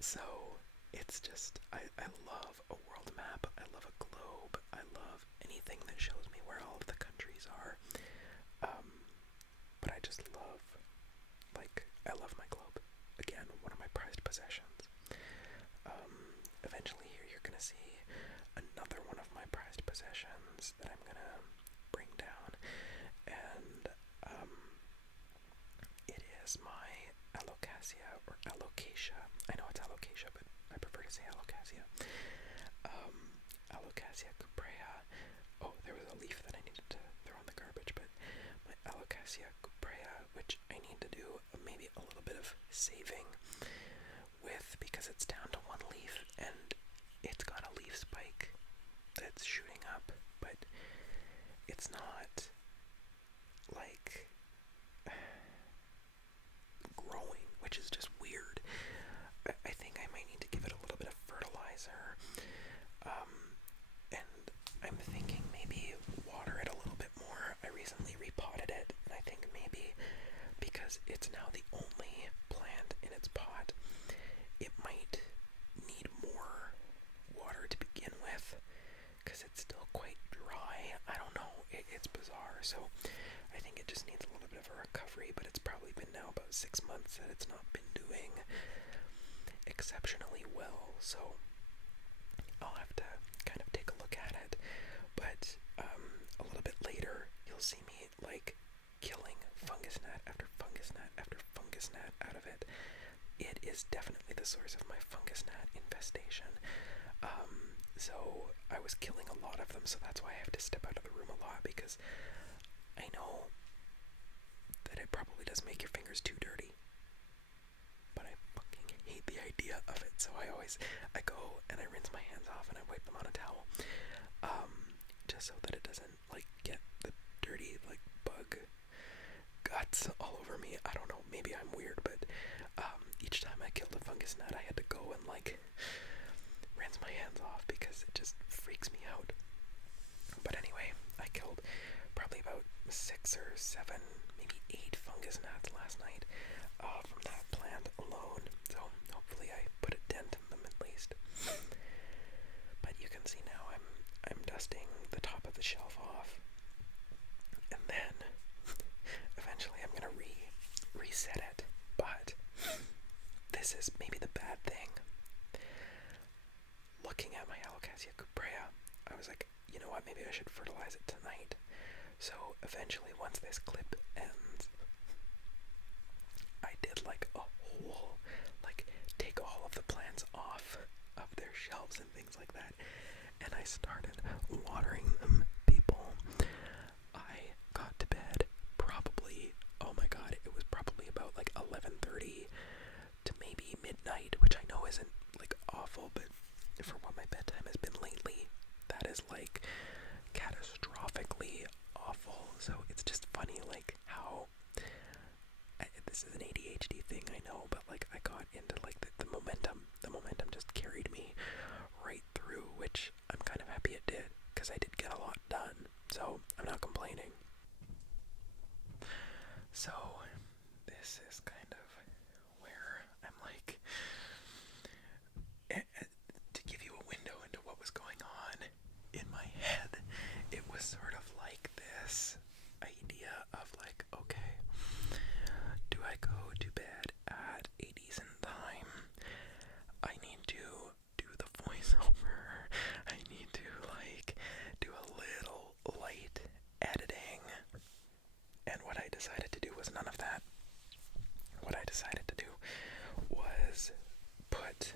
So it's just, I love a world map, I love a globe, I love anything that shows me where all of the countries are. But I just love, I love my globe. Again, one of my prized possessions. Eventually here you're gonna see another one of my prized possessions that I'm gonna bring down, and it is my Alocasia, or Alocasia. I know it's Alocasia, but I prefer to say Alocasia. Alocasia cuprea. Oh, there was a leaf that I needed to throw in the garbage, but my Alocasia cuprea, which I need to do maybe a little bit of saving with, because it's down to one leaf, and it's got a leaf spike that's shooting up, but it's not like growing, which is just weird. I think I might need to give it a little bit of fertilizer, and I'm thinking maybe water it a little bit more. I recently repotted it, and I think maybe because it's now the only plant in its pot, it might need more water to begin with, because it's still quite dry. I don't know, it's bizarre. So I think it just needs a little bit of a recovery, but it's probably been now about 6 months that it's not been doing exceptionally well, so I'll have to kind of take a look at it. But a little bit later you'll see me like killing fungus gnat after fungus gnat after fungus gnat out of it. It is definitely the source of my fungus gnat infestation. So I was killing a lot of them, so that's why I have to step out of the room a lot, because I know that it probably does make your fingers too dirty, but I fucking hate the idea of it. So I go and I rinse my hands off and I wipe them on a towel, just so that it doesn't like get the dirty like bug guts all over me. I don't know, maybe I'm weird, but each time I killed a fungus gnat, I had to go and like rinse my hands off because it just freaks me out. But anyway, I killed probably about 6 or 7, maybe 8 fungus gnats last night from that plant alone. So hopefully I put a dent in them at least. But you can see now I'm dusting the top of the shelf off, and then eventually I'm gonna reset it. But this is maybe the bad thing. Looking at my Alocasia cuprea, I was like, you know what, maybe I should fertilize it tonight. So eventually, once this clip ends, will like take all of the plants off of their shelves and things like that. And I started watering them, people. I got to bed probably, oh my god, it was probably about like 11:30 to maybe midnight, which I know isn't like awful, but for what my bedtime has been lately, that is like catastrophically awful. So it's just funny like how this is an ADHD thing, I know, but like I got into like the momentum just carried me right through, which I'm kind of happy it did, because I did get a lot done, so I'm not complaining. So this is kind of where I'm like, to give you a window into what was going on in my head, it was sort of like this idea of like, okay, do I go to bed at a decent time? I need to do the voiceover. I need to like do a little light editing. And what I decided to do was none of that. What I decided to do was put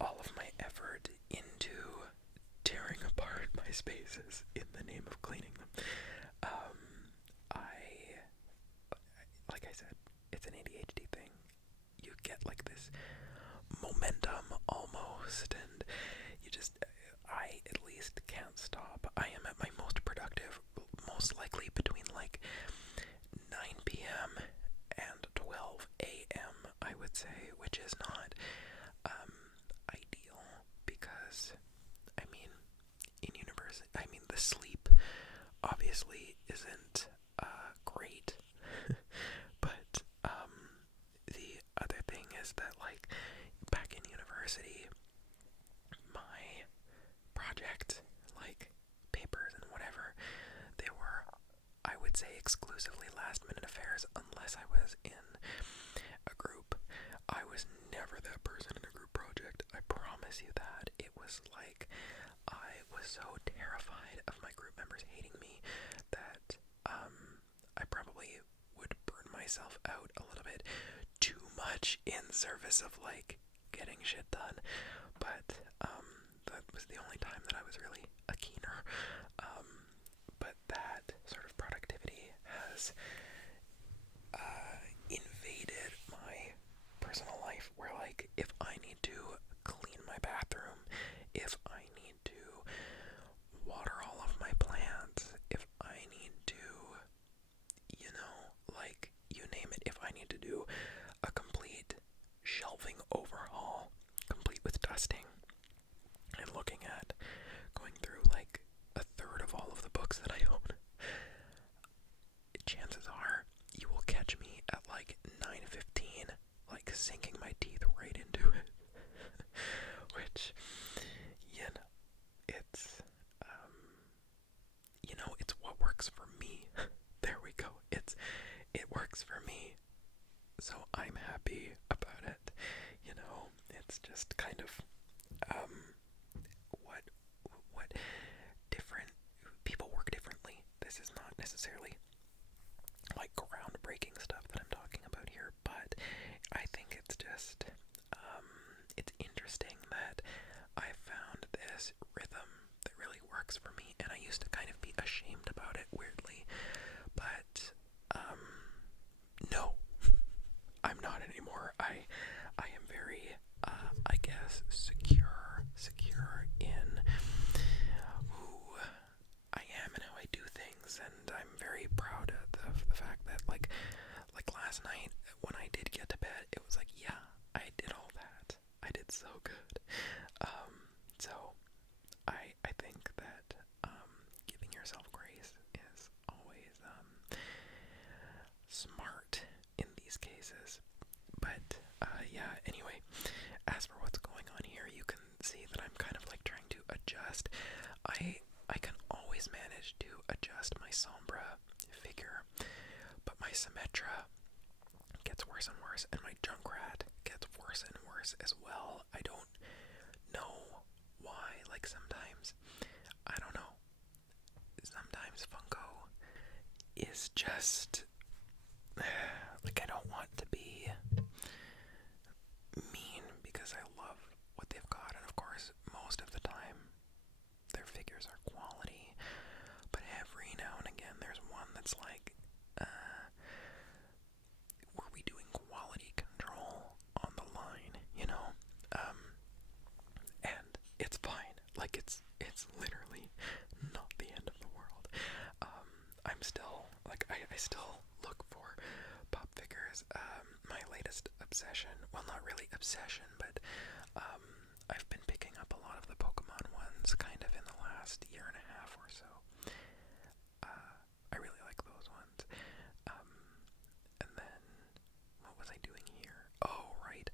all of my effort into tearing apart my spaces in the name of cleaning them. Like I said, it's an ADHD thing. You get like this momentum almost, and you just, I at least can't stop. I am at my most productive, most likely between like 9 p.m. and 12 a.m., I would say, which is not ideal, because, I mean, in university, I mean, the sleep obviously isn't great, but the other thing is that, like, back in university, my project, like, papers and whatever, they were, I would say, exclusively last-minute affairs, unless I was in a group. I was never that person in a group project, I promise you that. It was like, I was so terrified of my group members hating me that I probably would burn myself out a little bit too much in service of like getting shit done. But that was the only time that I was really a keener. But that sort of productivity has invaded my personal life, where like if I need to clean my bathroom, if I need to water all of my plants, if I need to, you know, like, you name it, if I need to do a complete shelving overhaul, complete with dusting, and looking at, going through like a third of all of the books that I own, chances are you will catch me at like 9:15, like sinking my teeth right into it. Which, you know, it's, you know, it's what works for me. There we go. It works for me. So I'm happy about it. You know, it's just kind of, what different people work differently. This is not necessarily like groundbreaking stuff that I'm talking about here, but I think it's just, it's interesting that I found this rhythm that really works for me, and I used to kind of be ashamed about it, weirdly, but, no, I'm not anymore. I am very, I guess, secure in who I am and how I do things, and I'm very proud of the fact that, like last night, when I did get to bed, it was like, yeah, I did all that. I did so good. So, I think that, giving yourself grace is always, smart in these cases. But, yeah, anyway, as for what's going on here, you can see that I'm kind of like trying to adjust. I can always manage to adjust my sombra figure, but my Symmetra gets worse and worse, and my Junkrat gets worse and worse as well. I don't know why. Like, sometimes, I don't know, sometimes Funko is just, like, I don't want to be it's like, were we doing quality control on the line, you know? And it's fine. Like, it's literally not the end of the world. I'm still, like, I still look for pop figures. My latest obsession, well, not really obsession, but I've been picking up a lot of the Pokemon ones kind of in the last year and a half or so. I really like those ones. And then, what was I doing here? Oh, right.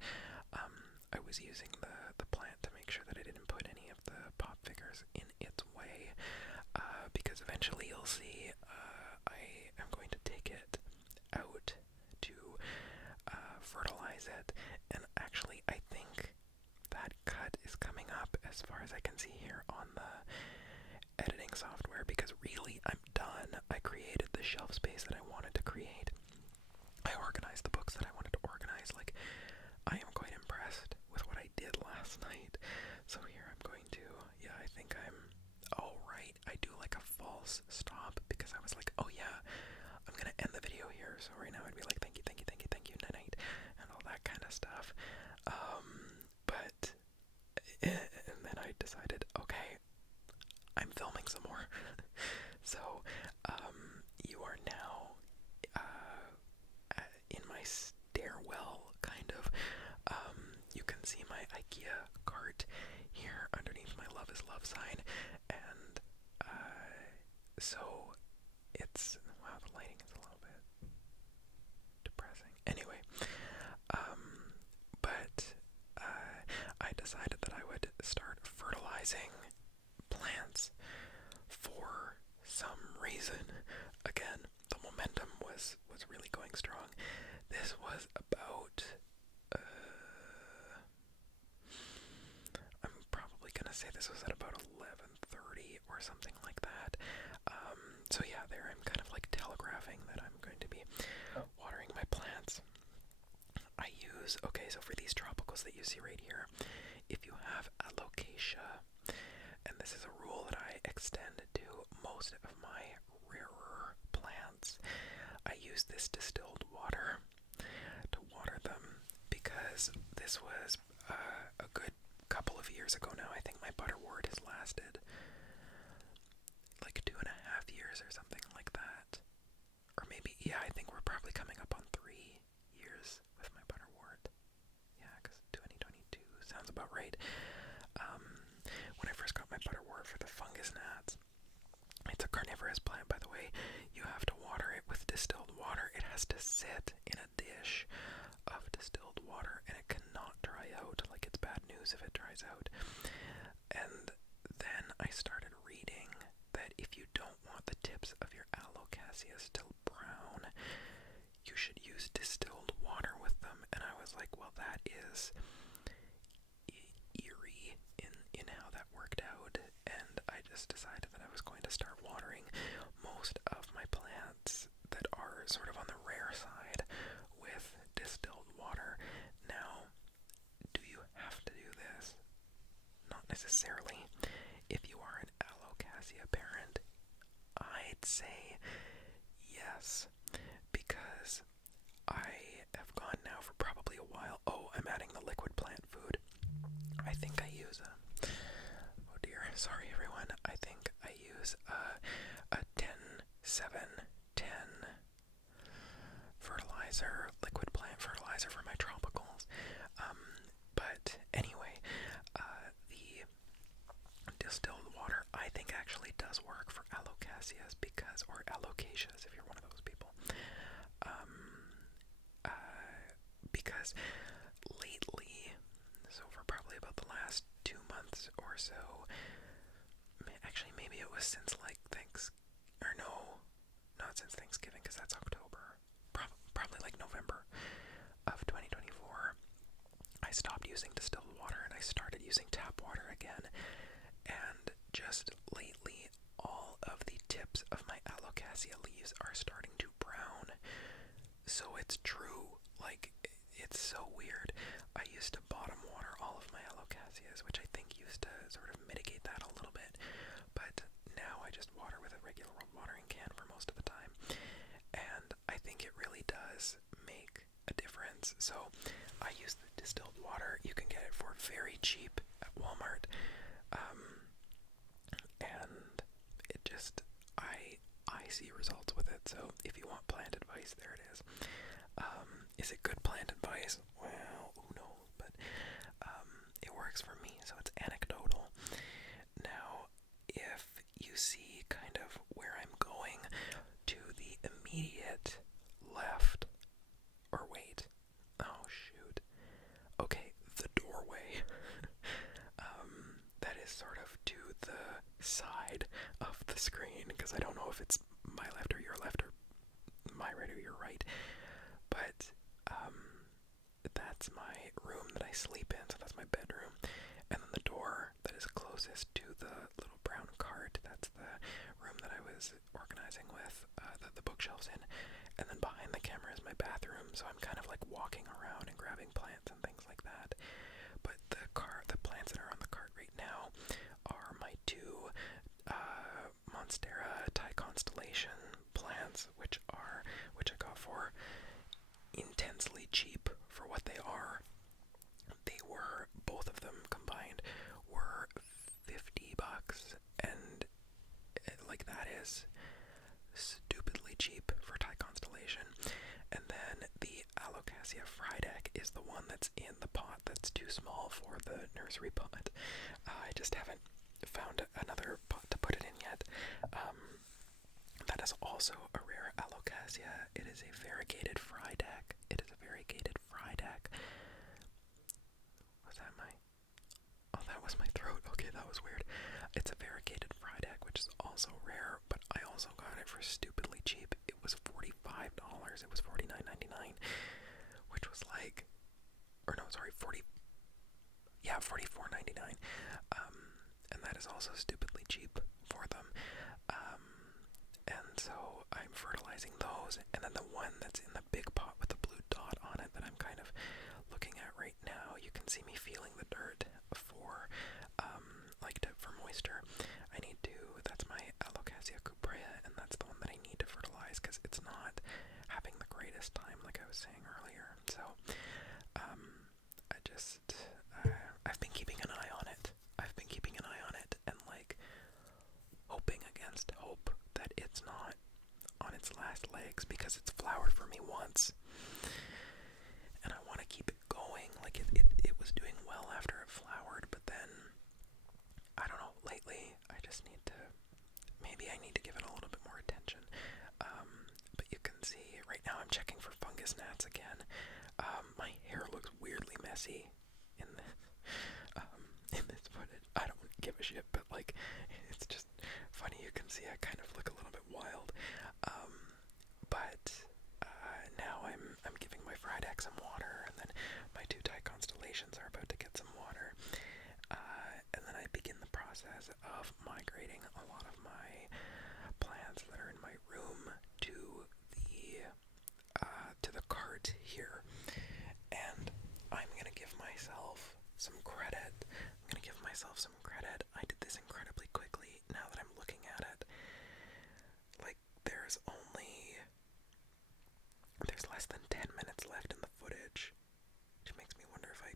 I was using the plant to make sure that I didn't put any of the pop figures in its way, because eventually you'll see I am going to take it out to fertilize it, and actually I think that cut is coming up as far as I can see here on the editing software, because really I'm done. I created the shelf space that I wanted to create. I organized the books that I wanted to organize. Like, I am quite impressed with what I did last night. So here I'm going to, yeah, I think I'm, oh right, I do like a false stop, because I was like, oh yeah, I'm gonna end the video here. So right now I'd be like, thank you, thank you, thank you, thank you, night night, and all that kind of stuff. And then I decided, okay, I'm filming some more. So, you are now, in my stairwell, kind of. You can see my IKEA cart here underneath my Love is Love sign, and, so, it's, wow, the lighting is a little bit depressing. Anyway, but, I decided that I would start fertilizing plants for some reason. Again, the momentum was really going strong. This was about, I'm probably gonna say this was at about 11:30 or something like that. So yeah, there I'm kind of like telegraphing that I'm going to be watering my plants. I use, okay, so for these tropicals that you see right here, if you have alocasia, and this is a rule that I extend to most of my rarer plants, I use this distilled water to water them, because this was a good couple of years ago now. I think my butterwort has lasted like 2.5 years or something like that. Or maybe, yeah, I think we're probably coming up on 3 years with my butterwort. Yeah, because 2022 sounds about right. When I first got my butterwort for the fungus gnats, it's a carnivorous plant, by the way. You have to water it with distilled water. It has to sit in a dish of distilled water, and it cannot dry out. Like, it's bad news if it dries out. And then I started reading that if you don't want the tips of your alocasia still brown, you should use distilled water with them. And I was like, well, that is eerie in how that worked out. And I just decided that I was going to start watering most of my plants that are sort of on the rare side with distilled water. Now, do you have to do this? Not necessarily. If you are an alocasia parent, I'd say yes, because I have gone now for probably a while. Oh, I'm adding the liquid plant food. I think I use a, oh dear, sorry everyone, I think I use a 10-7-10 fertilizer, liquid plant fertilizer for my tropicals. But anyway, the distilled water I think actually does work for alocasias, because, or alocasias if you're one of those people. Because lately, so for probably about the last 2 months or so, actually maybe it was since like not since Thanksgiving, because that's October, probably like November of 2024, I stopped using distilled water and I started using tap water again. And just lately, all of the tips of my alocasia leaves are starting to brown. So it's true. Like, it's so weird. I used to bottom water all of my alocasias, which I think used to sort of mitigate that a little bit. But now I just water with a regular watering can for most of the time. plants. So I use the distilled water. You can get it for very cheap at Walmart. And it just, I see results with it. So if you want plant advice, there it is. Is it good plant advice? Well, who knows, but it works for me, so it's anecdotal. Now, if you see kind of where I'm going, to the immediate left, or wait, oh shoot, okay, the doorway, that is sort of to the side of the screen, because I don't know if it's my left or your left, or my right or your right, but that's my room that I sleep in, so that's my bedroom. And then the door that is closest to the little brown cart, that's the room that I was organizing with the bookshelves in. And then behind the camera is my bathroom, so I'm kind of like walking around and grabbing plants and things like that. But the plants that are on the cart right now are my two Monstera Thai Constellation plants, which I got for intensely cheap for what they are. They were, both of them combined, were $50, and like that is stupidly cheap for Thai Constellation. And then the Alocasia Frydek is the one that's in the pot that's too small for the nursery pot. I just haven't found another pot to put it in yet. That is also a rare Alocasia. It is a variegated Frydek. Was that my... Oh, that was my throat. Okay, that was weird. It's a variegated Frydek, which is also rare, but I also got it for stupidly cheap. It was $45. It was $49.99, which was like... Or no, sorry, $44.99. And that is also stupidly cheap for them. And so I'm fertilizing those, and then the one that's in the big pot with the blue dot on it that I'm kind of looking at right now, you can see me feeling the dirt for for moisture. That's my Alocasia cuprea, and that's the one that I need to fertilize because it's not having the greatest time, like I was saying earlier. So I've been keeping an eye on it. And like hoping against hope that it's not on its last legs, because it's flowered for me once and I want to keep it going. Like it was doing well after it flowered, but then I don't know, lately I just need to, maybe I need to give it a little bit more attention. But you can see right now I'm checking for fungus gnats again. My hair looks weirdly messy in this footage. I don't give a shit, but like, it's just funny. You can see I kind of look a little bit wild. But now I'm giving my Frydek some water, and then my two Thai Constellations are about to get some water. And then I begin the process of migrating a lot of my plants that are in my room to the cart here. And I'm gonna give myself some credit. I did this incredibly quickly now that I'm looking at it. Like, there's less than 10 minutes left in the footage, which makes me wonder if I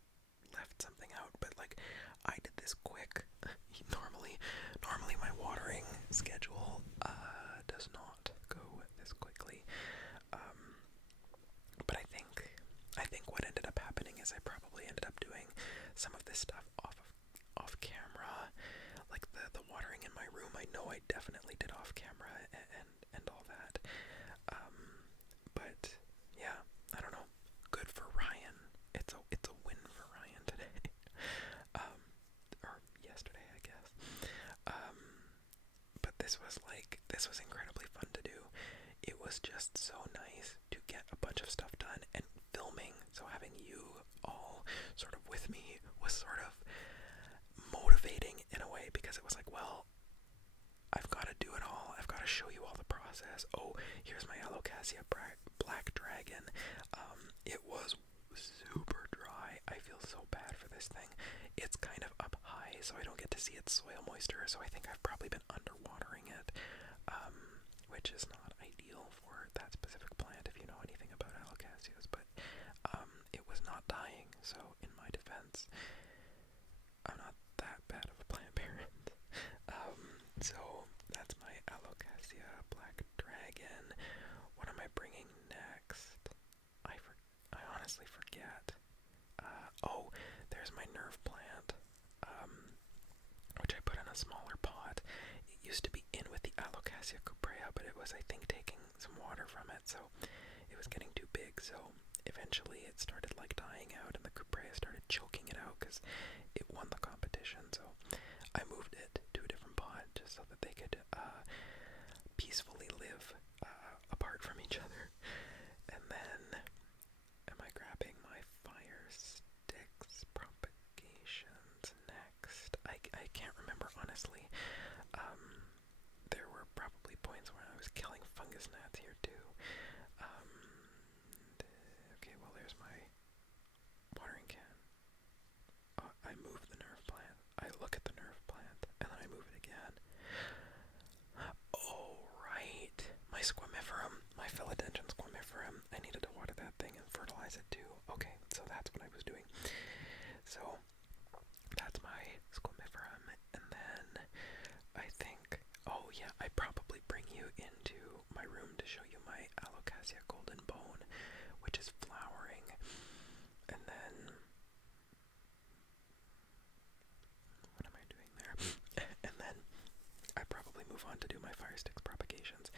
left something out, but like, I did this quick. Normally my watering schedule does not go this quickly. But I think what ended up happening is I probably ended up doing some of this stuff off camera, like the watering in my room. I know I definitely did off camera and all that. But yeah, I don't know. Good for Ryan. It's a win for Ryan today. Or yesterday, I guess. But this was incredibly fun to do. It was just so nice to get a bunch of stuff done and filming. So having you all sort of with me was sort of motivating in a way, because it was like, well, I've got to do it all. I've got to show you all the process. Oh, here's my Alocasia Black Dragon. It was super dry. I feel so bad for this thing. It's kind of up high, so I don't get to see its soil moisture, so I think I've probably been underwatering it, which is not ideal for that specific plant if you know anything about Alocasias, but not dying, so in my defense, I'm not that bad of a plant parent. So that's my Alocasia Black Dragon. What am I bringing next? I honestly forget. Oh, there's my nerve plant, which I put in a smaller pot. It used to be in with the Alocasia Cuprea, but it was, I think, taking some water from it, so it was getting too big, so eventually it started like dying out, and the Cuprea started choking it out because it won the competition, so I moved it to a different pot just so that they could peacefully live apart from each other. And then, am I grabbing my fire sticks propagations next? I can't remember, honestly. There were probably points where I was killing fungus gnats here too. Okay, well there's my watering can. I move the nerve plant. I look at the nerve plant, and then I move it again. Oh, right. My squamiferum, my philodendron squamiferum. I needed to water that thing and fertilize it too. Okay, so that's what I was doing. So, that's my squamiferum, and then I think, oh yeah, I probably bring you into my room to show you my Alocasia golden bone, which is flowering, and then, what am I doing there? And then I probably move on to do my fire sticks propagations.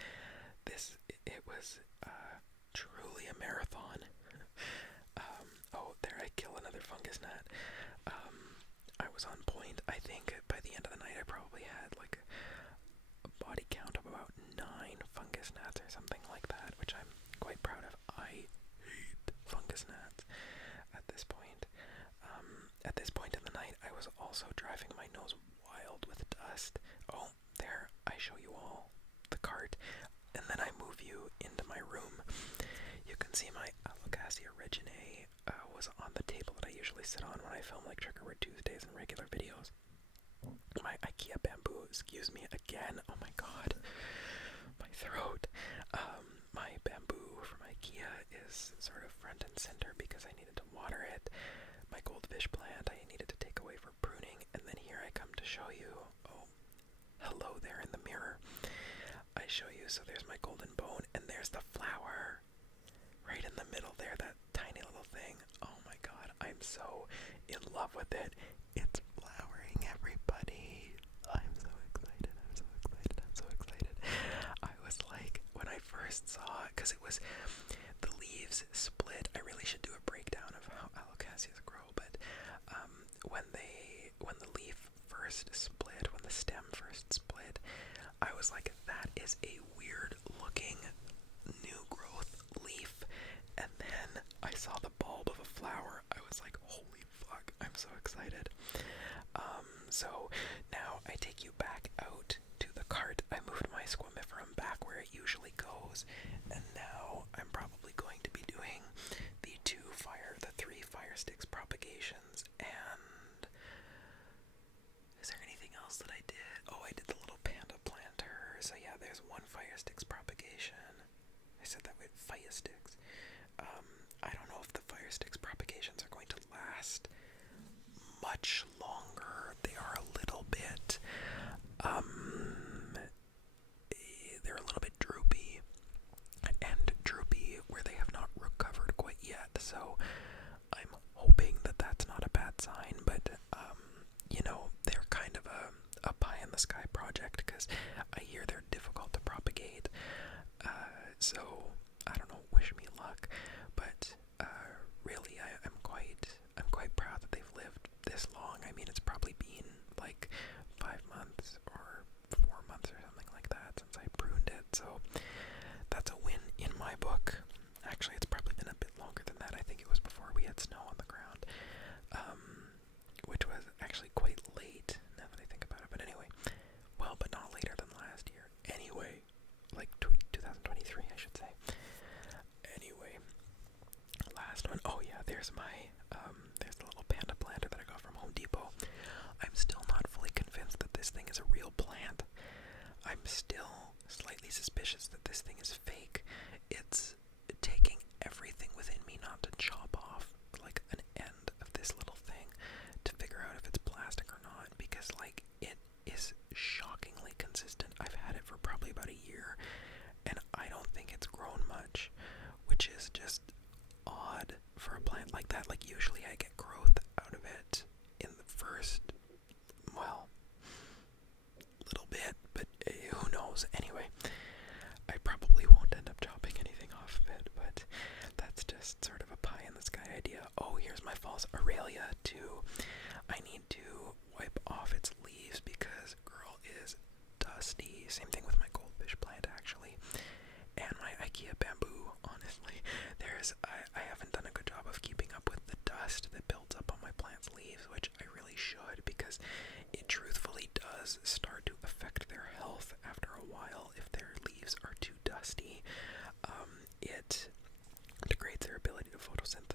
It was truly a marathon. Oh, there I kill another fungus gnat. I was on point. I think by the end of the night I probably had like a body count of about 9 fungus gnats or something like that, which I'm quite proud of. I hate fungus gnats at this point. At this point in the night, I was also driving my nose wild with dust. Oh, there, I show you all the cart, and then I move you into my room. You can see my Alocasia reginae was on the table that I usually sit on when I film like Trigger Word Tuesdays and regular videos. My IKEA bamboo, excuse me again, oh my god, my throat. My bamboo from IKEA is sort of front and center because I needed to water it. My goldfish plant I needed to take away for pruning, and then here I come to show you, oh, hello there in the mirror. I show you, so there's my golden bone, and there's the flower, right in the middle there, that tiny little thing. Oh my god, I'm so in love with it. It's flowering, everybody. I'm so excited, I'm so excited, I'm so excited. I was like, when I first saw it, because it was, the leaves split. I really should do a breakdown of how Alocasias grow, but when the leaf first split, when the stem first split, I was like, that is a weird looking new growth leaf. And then I saw the bulb of a flower. I was like, holy fuck, I'm so excited. So now I take you back out to the cart. I moved my squamiferum back where it usually goes, and now I'm probably going to be doing the 3 fire sticks propagations. And is there anything else that I did? Oh, I did the little panda planter. So yeah, there's 1 fire sticks propagation. I said that with fire sticks. I don't know if the fire sticks propagations are going to last much is I haven't done a good job of keeping up with the dust that builds up on my plant's leaves, which I really should, because it truthfully does start to affect their health after a while if their leaves are too dusty. It degrades their ability to photosynthesize,